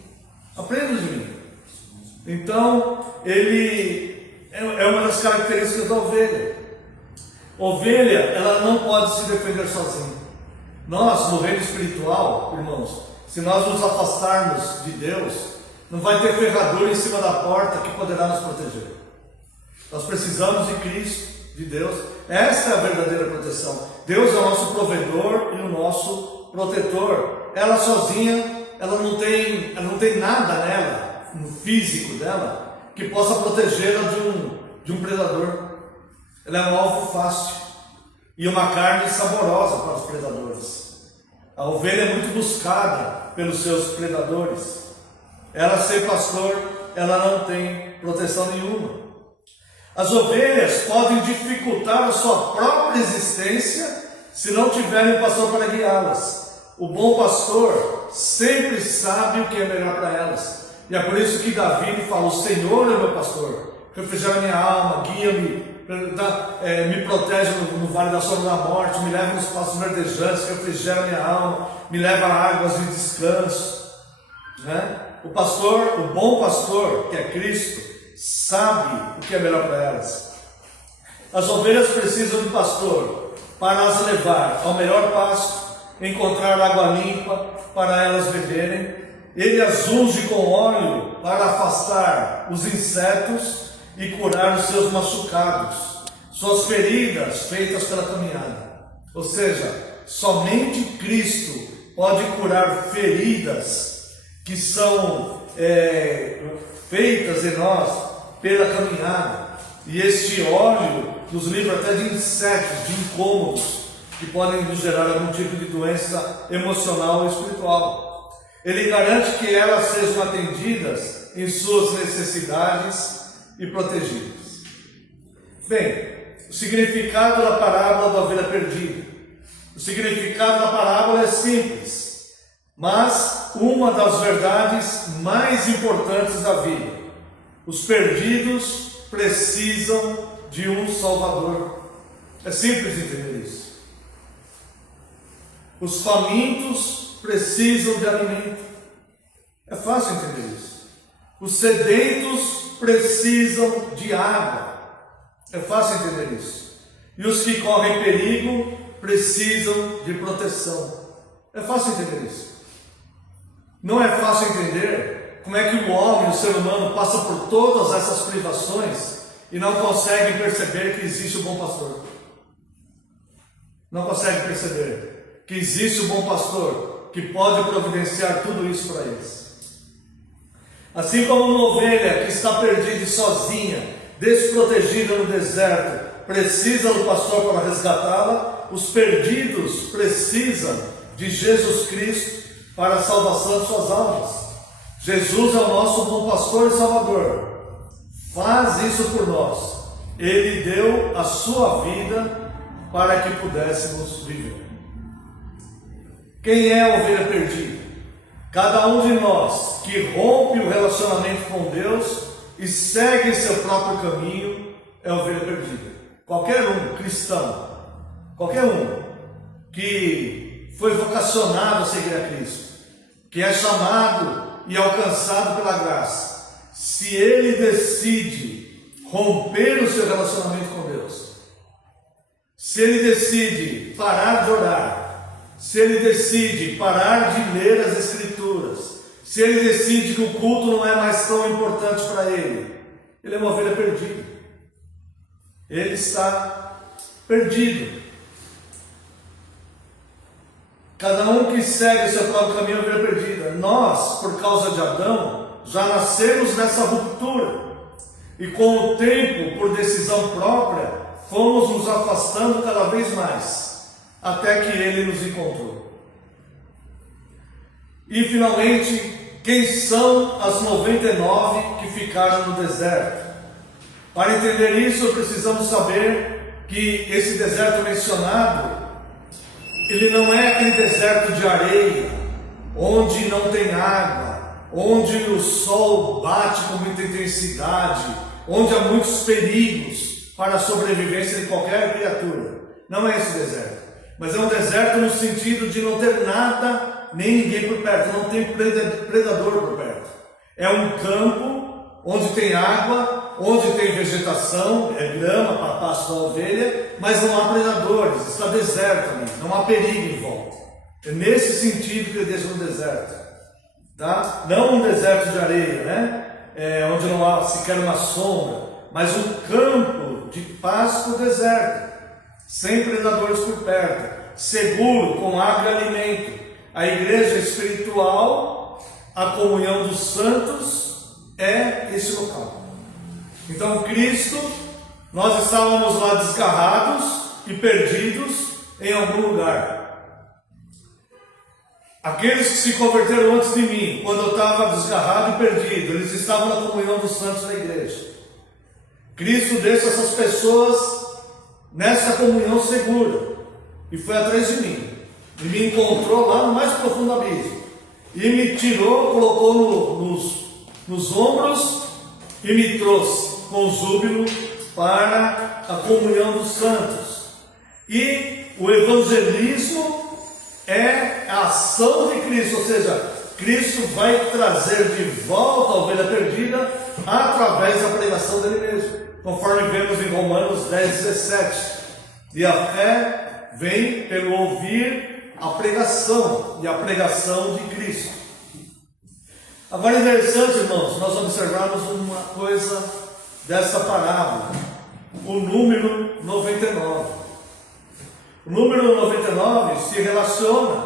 Aprenda de mim. Então, ele é uma das características da ovelha. Ovelha, ela não pode se defender sozinha. Nós, no reino espiritual, irmãos, se nós nos afastarmos de Deus, não vai ter ferradura em cima da porta que poderá nos proteger. Nós precisamos de Cristo, de Deus. Esta é a verdadeira proteção. Deus é o nosso provedor e o nosso protetor. Ela sozinha, ela não tem nada nela, no físico dela, que possa protegê-la de um predador. Ela é um alvo fácil e uma carne saborosa para os predadores. A ovelha é muito buscada pelos seus predadores. Ela, sem pastor, ela não tem proteção nenhuma. As ovelhas podem dificultar a sua própria existência se não tiverem pastor para guiá-las. O bom pastor sempre sabe o que é melhor para elas. E é por isso que Davi lhe fala: o Senhor é meu pastor, refrigera minha alma, guia-me, me protege no vale da sombra da morte, me leva nos pastos verdejantes, refrigera minha alma, me leva a águas de descanso. Né? O pastor, o bom pastor, que é Cristo, sabe o que é melhor para elas. As ovelhas precisam de pastor para as levar ao melhor pasto, encontrar água limpa para elas beberem. Ele as unge com óleo para afastar os insetos e curar os seus machucados, suas feridas feitas pela caminhada. Ou seja, somente Cristo pode curar feridas que são feitas em nós pela caminhada. E este óleo nos livra até de insetos, de incômodos que podem nos gerar algum tipo de doença emocional ou espiritual. Ele garante que elas sejam atendidas em suas necessidades e protegidas. Bem, o significado da parábola da ovelha perdida. O significado da parábola é simples, mas uma das verdades mais importantes da vida. Os perdidos precisam de um Salvador. É simples entender isso. Os famintos precisam de alimento. É fácil entender isso. Os sedentos precisam de água. É fácil entender isso. E os que correm perigo precisam de proteção. É fácil entender isso. Não é fácil entender como é que o homem, o ser humano, passa por todas essas privações e não consegue perceber que existe o bom pastor. Não consegue perceber que existe o bom pastor que pode providenciar tudo isso para eles. Assim como uma ovelha que está perdida e sozinha, desprotegida no deserto, precisa do pastor para resgatá-la, os perdidos precisam de Jesus Cristo para a salvação de suas almas. Jesus é o nosso bom pastor e salvador. Faz isso por nós. Ele deu a sua vida para que pudéssemos viver. Quem é a ovelha perdida? Cada um de nós que rompe o relacionamento com Deus e segue seu próprio caminho é a ovelha perdida. Qualquer um cristão, qualquer um que foi vocacionado a seguir a Cristo, que é chamado e alcançado pela graça, se ele decide romper o seu relacionamento com Deus, se ele decide parar de orar, se ele decide parar de ler as Escrituras, se ele decide que o culto não é mais tão importante para ele, ele é uma ovelha perdida. Ele está perdido. Cada um que segue o seu próprio caminho é uma ovelha perdida. Nós, por causa de Adão, já nascemos nessa ruptura. E com o tempo, por decisão própria, fomos nos afastando cada vez mais, até que ele nos encontrou. E finalmente, quem são as 99 que ficaram no deserto? Para entender isso, precisamos saber que esse deserto mencionado, ele não é aquele deserto de areia, onde não tem água, onde o sol bate com muita intensidade, onde há muitos perigos para a sobrevivência de qualquer criatura. Não é esse deserto, mas é um deserto no sentido de não ter nada, nem ninguém por perto, não tem predador por perto. É um campo onde tem água, onde tem vegetação, é grama para pasto da ovelha, mas não há predadores, está deserto ali, não há perigo em volta. É nesse sentido que ele deixa no deserto, tá? Não um deserto de areia, né? Onde não há sequer uma sombra, mas um campo de pasto deserto, sem predadores por perto, seguro, com água e alimento. A igreja espiritual, a comunhão dos santos, é esse local. Então, Cristo, nós estávamos lá desgarrados e perdidos em algum lugar. Aqueles que se converteram antes de mim, quando eu estava desgarrado e perdido, eles estavam na comunhão dos santos da igreja. Cristo deixa essas pessoas nessa comunhão segura e foi atrás de mim e me encontrou lá no mais profundo abismo e me tirou, colocou nos ombros e me trouxe com júbilo para a comunhão dos santos. E o evangelismo é a ação de Cristo, ou seja, Cristo vai trazer de volta a ovelha perdida através da pregação dele mesmo, conforme vemos em Romanos 10:17. E a fé vem pelo ouvir a pregação, e a pregação de Cristo. Agora é interessante, irmãos, nós observarmos uma coisa dessa parábola, o número 99. O número 99 se relaciona,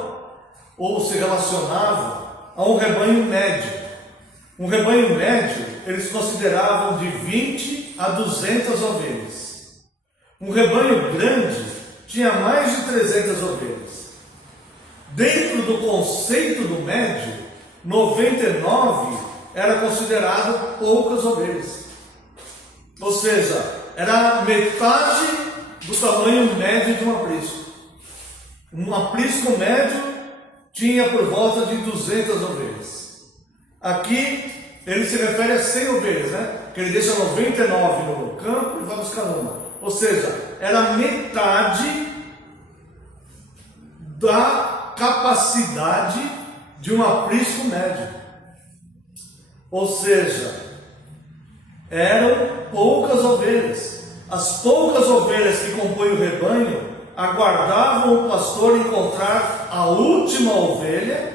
ou se relacionava, a um rebanho médio. Um rebanho médio, eles consideravam de 20 a 200 ovelhas. Um rebanho grande tinha mais de 300 ovelhas. Dentro do conceito do médio, 99 era considerado poucas ovelhas. Ou seja, era metade do tamanho médio de um aprisco. Um aprisco médio tinha por volta de 200 ovelhas. Aqui ele se refere a 100 ovelhas, né? Que ele deixa 99 no campo e vai buscar uma. Ou seja, era metade da capacidade de um aprisco médio. Ou seja, eram poucas ovelhas. As poucas ovelhas que compõem o rebanho aguardavam o pastor encontrar a última ovelha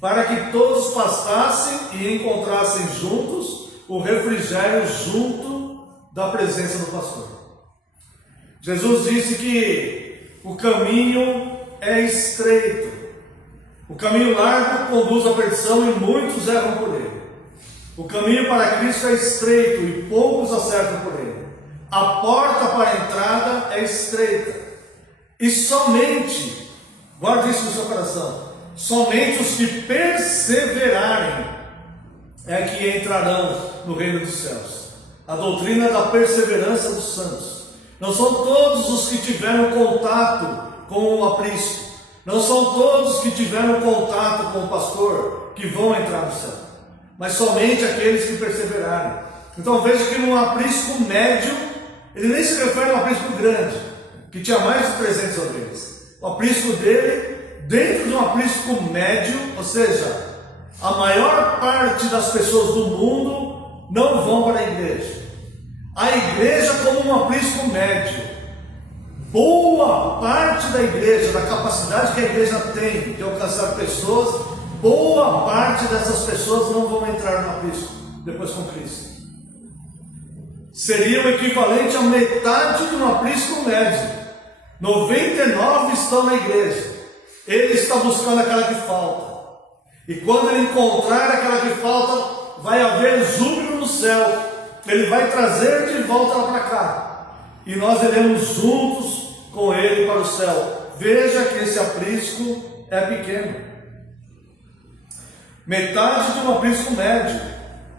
para que todos pastassem e encontrassem juntos o refrigério junto da presença do pastor. Jesus disse que o caminho é estreito, o caminho largo conduz à perdição e muitos erram por ele. O caminho para Cristo é estreito e poucos acertam por ele. A porta para a entrada é estreita e somente, guarde isso no seu coração, somente os que perseverarem é que entrarão no reino dos céus. A doutrina da perseverança dos santos. Não são todos os que tiveram contato com o aprisco, não são todos que tiveram contato com o pastor que vão entrar no céu, mas somente aqueles que perseverarem. Então veja que no aprisco médio, ele nem se refere a um aprisco grande, que tinha mais de 300 ovelhas. O aprisco dele, dentro de um aprisco médio, ou seja, a maior parte das pessoas do mundo não vão para a igreja. A igreja como um aprisco médio. Boa parte da igreja, da capacidade que a igreja tem de alcançar pessoas, boa parte dessas pessoas não vão entrar no aprisco depois com Cristo. Seria o equivalente a metade de um aprisco médio. 99 estão na igreja. Ele está buscando aquela que falta. E quando ele encontrar aquela que falta, vai haver júbilo no céu. Ele vai trazer de volta ela para cá. E nós iremos juntos com ele para o céu. Veja que esse aprisco é pequeno. Metade de um aprisco médio.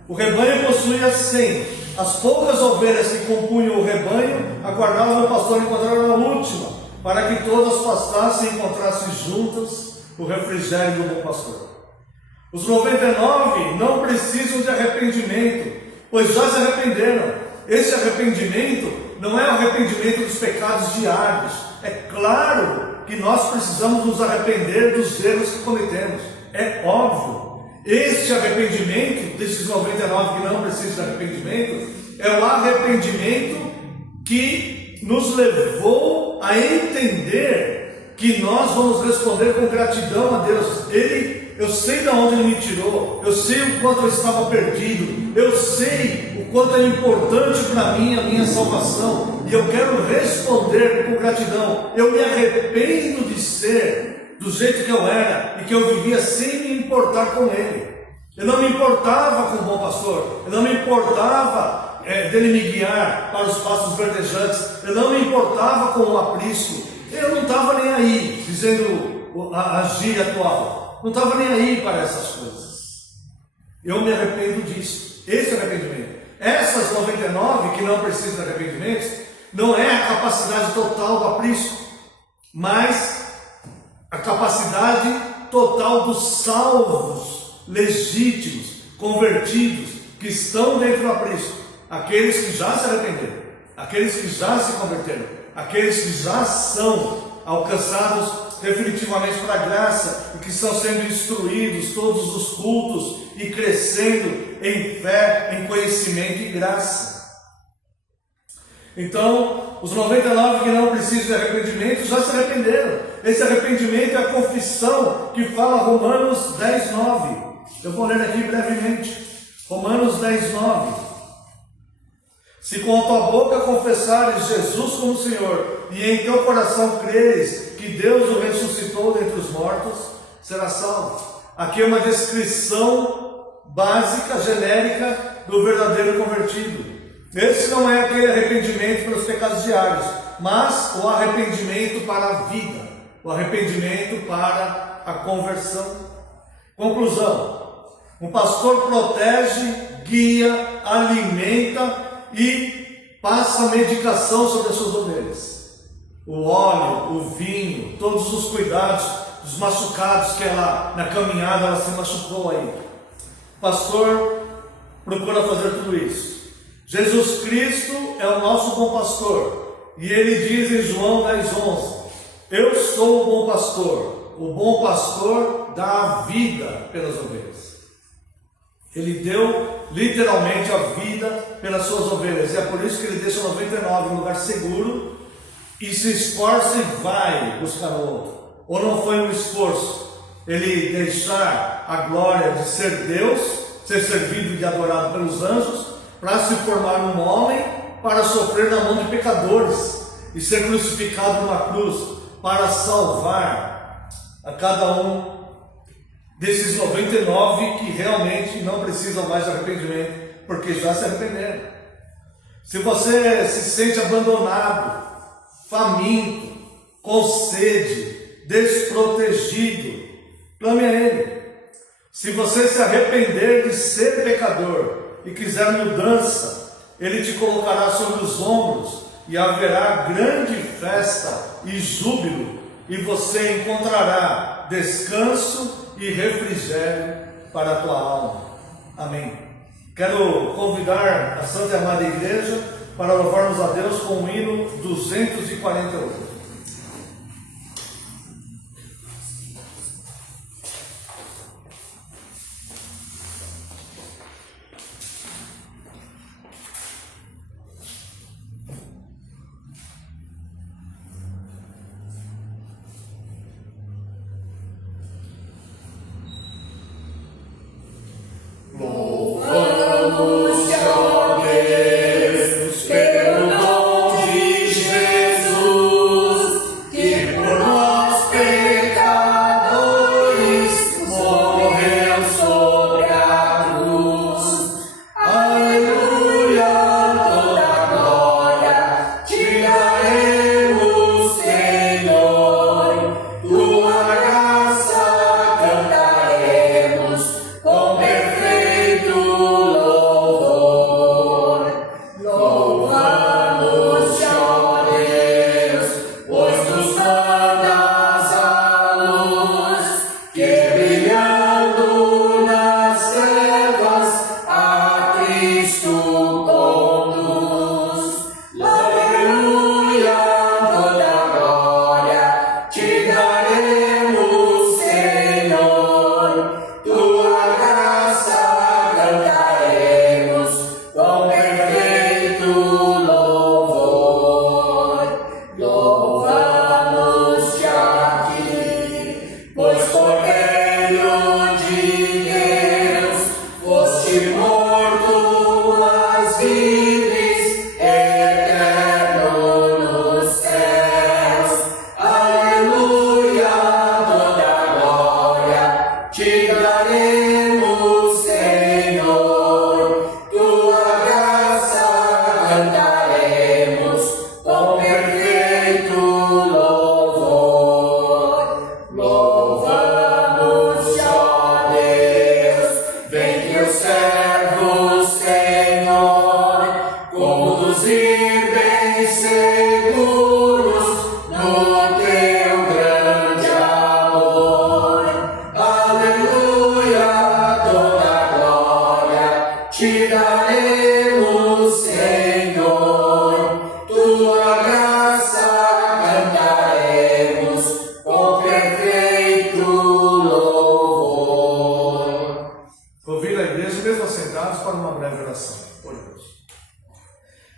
O rebanho possuía 100. As poucas ovelhas que compunham o rebanho aguardavam o pastor encontrar a última, para que todas pastassem e encontrassem juntas o refrigério do bom pastor. Os 99 não precisam de arrependimento, pois já se arrependeram. Esse arrependimento não é o arrependimento dos pecados diários. É claro que nós precisamos nos arrepender dos erros que cometemos. É óbvio. Este arrependimento, desses 99 que não precisam de arrependimento, é o arrependimento que nos levou a entender que nós vamos responder com gratidão a Deus. Eu sei de onde Ele me tirou, eu sei o quanto eu estava perdido, eu sei o quanto é importante para mim a minha salvação, e eu quero responder com gratidão. Eu me arrependo de ser do jeito que eu era e que eu vivia sem me importar com Ele. Eu não me importava com o bom pastor, eu não me importava dele me guiar para os pastos verdejantes, eu não me importava com o aprisco, eu não estava nem aí, dizendo a gíria atual. Não estava nem aí para essas coisas. Eu me arrependo disso. Esse é o arrependimento. Essas 99 que não precisam de arrependimento, não é a capacidade total do aprisco, mas a capacidade total dos salvos, legítimos, convertidos, que estão dentro do aprisco. Aqueles que já se arrependeram, aqueles que já se converteram, aqueles que já são alcançados definitivamente para a graça, e que estão sendo instruídos todos os cultos e crescendo em fé, em conhecimento e graça. Então, os 99 que não precisam de arrependimento já se arrependeram. Esse arrependimento é a confissão que fala Romanos 10, 9. Eu vou ler aqui brevemente. Romanos 10, 9. Se com a tua boca confessares Jesus como Senhor, e em teu coração creres que Deus o ressuscitou dentre os mortos, será salvo. Aqui é uma descrição básica, genérica, do verdadeiro convertido. Esse não é aquele arrependimento pelos pecados diários, mas o arrependimento para a vida, o arrependimento para a conversão. Conclusão: um pastor protege, guia, alimenta e passa medicação sobre as suas ovelhas. O óleo, o vinho, todos os cuidados dos machucados que ela, na caminhada, ela se machucou aí. O pastor procura fazer tudo isso. Jesus Cristo é o nosso bom pastor, e ele diz em João 10:11: eu sou o bom pastor dá a vida pelas ovelhas. Ele deu literalmente a vida pelas suas ovelhas, e é por isso que ele deixa 99 em um lugar seguro e se esforça e vai buscar o outro. Ou não foi um esforço ele deixar a glória de ser Deus, ser servido e adorado pelos anjos, para se formar um homem, para sofrer na mão de pecadores e ser crucificado numa cruz, para salvar a cada um desses 99 que realmente não precisam mais de arrependimento, porque já se arrependeram. Se você se sente abandonado, faminto, com sede, desprotegido, clame a Ele. Se você se arrepender de ser pecador e quiser mudança, Ele te colocará sobre os ombros e haverá grande festa e júbilo, e você encontrará descanso e refrigério para a tua alma. Amém. Quero convidar a Santa e Amada Igreja para louvarmos a Deus com o hino 248. Pelo nome de Jesus.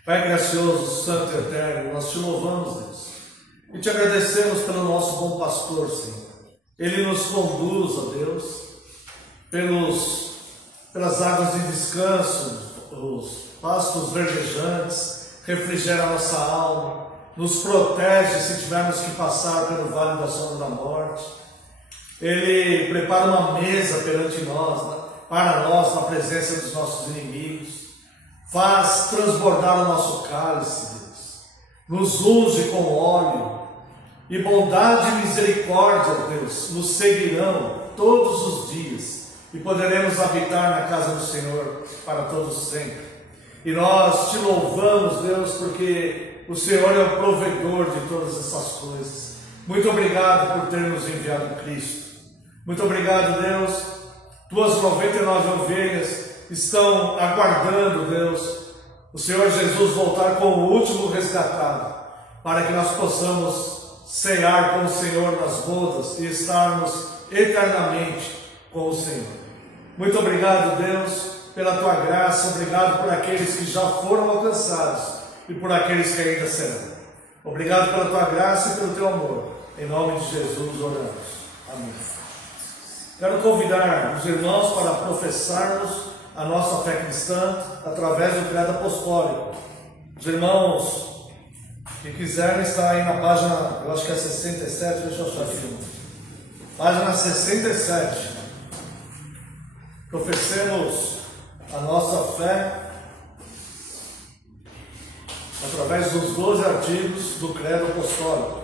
Pai gracioso, santo e eterno, nós te louvamos, Deus, e te agradecemos pelo nosso bom pastor, Senhor. Ele nos conduz, ó Deus, pelas águas de descanso, os pastos verdejantes, refrigera a nossa alma, nos protege se tivermos que passar pelo vale da sombra da morte. Ele prepara uma mesa perante nós, para nós, na presença dos nossos inimigos. Faz transbordar o nosso cálice, Deus. Nos unge com óleo. E bondade e misericórdia, Deus, nos seguirão todos os dias. E poderemos habitar na casa do Senhor para todos sempre. E nós te louvamos, Deus, porque o Senhor é o provedor de todas essas coisas. Muito obrigado por ter nos enviado Cristo. Muito obrigado, Deus. Tuas 99 ovelhas estão aguardando, Deus, o Senhor Jesus voltar como o último resgatado, para que nós possamos cear com o Senhor nas bodas e estarmos eternamente com o Senhor. Muito obrigado, Deus, pela tua graça. Obrigado por aqueles que já foram alcançados e por aqueles que ainda serão. Obrigado pela tua graça e pelo teu amor. Em nome de Jesus oramos. Amém. Quero convidar os irmãos para professarmos a nossa fé cristã através do credo apostólico. Os irmãos que quiserem, está aí na página, eu acho que é 67, deixa eu achar aqui. Página 67. Professemos a nossa fé através dos 12 artigos do credo apostólico.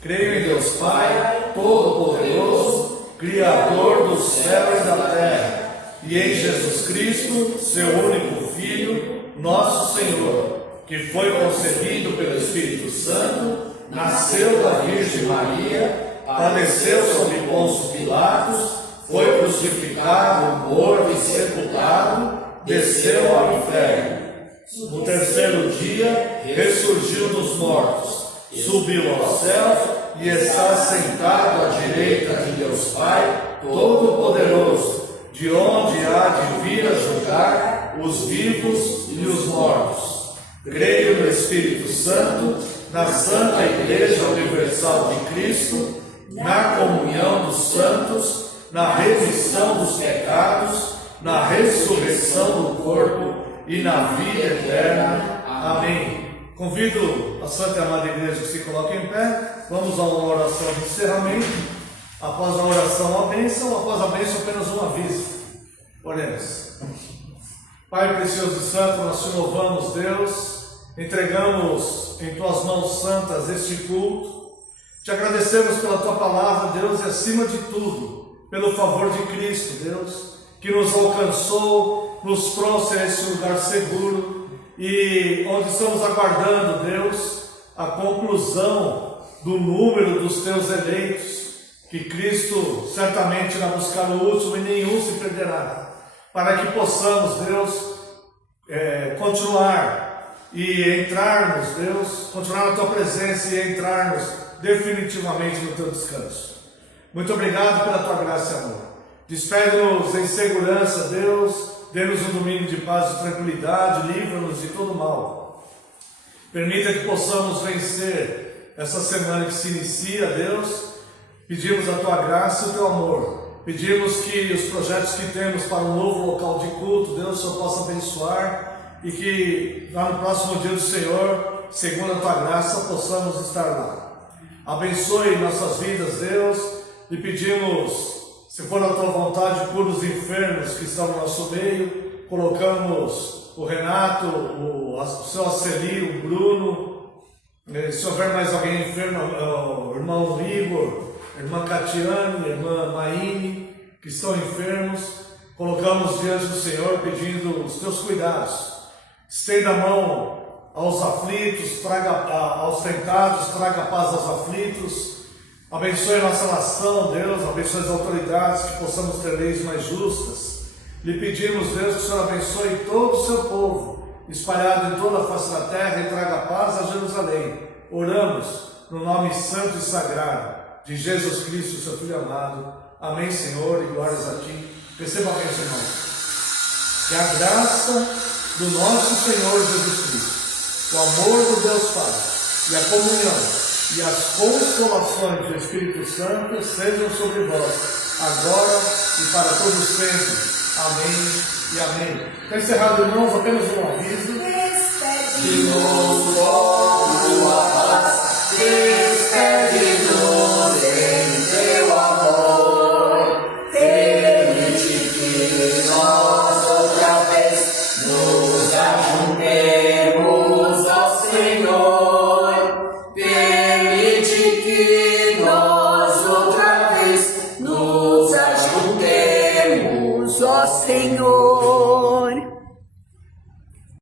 Creio em Deus Pai, Todo-Poderoso, Criador do céu e da terra, e em Jesus Cristo, seu único Filho, nosso Senhor, que foi concebido pelo Espírito Santo, nasceu da Virgem Maria, padeceu sob Pôncio Pilatos, foi crucificado, morto e sepultado, desceu ao inferno. No terceiro dia, ressurgiu dos mortos. Subiu ao céu e está sentado à direita de Deus Pai Todo-Poderoso, de onde há de vir a julgar os vivos e os mortos. Creio no Espírito Santo, na Santa Igreja Universal de Cristo, na comunhão dos santos, na remissão dos pecados, na ressurreição do corpo e na vida eterna. Amém. Convido a Santa e Amada Igreja que se coloque em pé. Vamos a uma oração de encerramento. Após a oração, a bênção. Após a bênção, apenas um aviso. Oremos. Pai precioso e santo, nós te louvamos, Deus. Entregamos em tuas mãos santas este culto. Te agradecemos pela tua palavra, Deus, e acima de tudo, pelo favor de Cristo, Deus, que nos alcançou, nos trouxe a esse lugar seguro, e onde estamos aguardando, Deus, a conclusão do número dos teus eleitos, que Cristo certamente irá buscar o último e nenhum se perderá, para que possamos, Deus, continuar e entrarmos, Deus, continuar na tua presença e entrarmos definitivamente no teu descanso. Muito obrigado pela tua graça e amor. Despede-nos em segurança, Deus. Dê-nos um domingo de paz e tranquilidade, livra-nos de todo mal. Permita que possamos vencer essa semana que se inicia, Deus. Pedimos a tua graça e o teu amor. Pedimos que os projetos que temos para um novo local de culto, Deus, o Senhor possa abençoar e que lá no próximo dia do Senhor, segundo a tua graça, possamos estar lá. Abençoe nossas vidas, Deus, e pedimos, se for a tua vontade, cura os enfermos que estão no nosso meio. Colocamos o Renato, o seu Aceli, o Bruno. Se houver mais alguém enfermo, o irmão Igor, a irmã Catiane, a irmã Maine, que estão enfermos, colocamos diante do Senhor pedindo os teus cuidados. Estenda a mão aos aflitos, aos tentados, traga paz aos aflitos. Abençoe a nossa nação, Deus, abençoe as autoridades, que possamos ter leis mais justas. Lhe pedimos, Deus, que o Senhor abençoe todo o seu povo, espalhado em toda a face da terra, e traga paz a Jerusalém. Oramos no nome santo e sagrado de Jesus Cristo, seu Filho amado. Amém, Senhor, e glórias a Ti. Receba a bênção, irmão. Que a graça do nosso Senhor Jesus Cristo, o amor do Deus Pai e a comunhão e as consolações do Espírito Santo sejam sobre vós, agora e para todos sempre. Amém e amém. Está encerrado, irmãos, apenas um aviso. Despede-nos.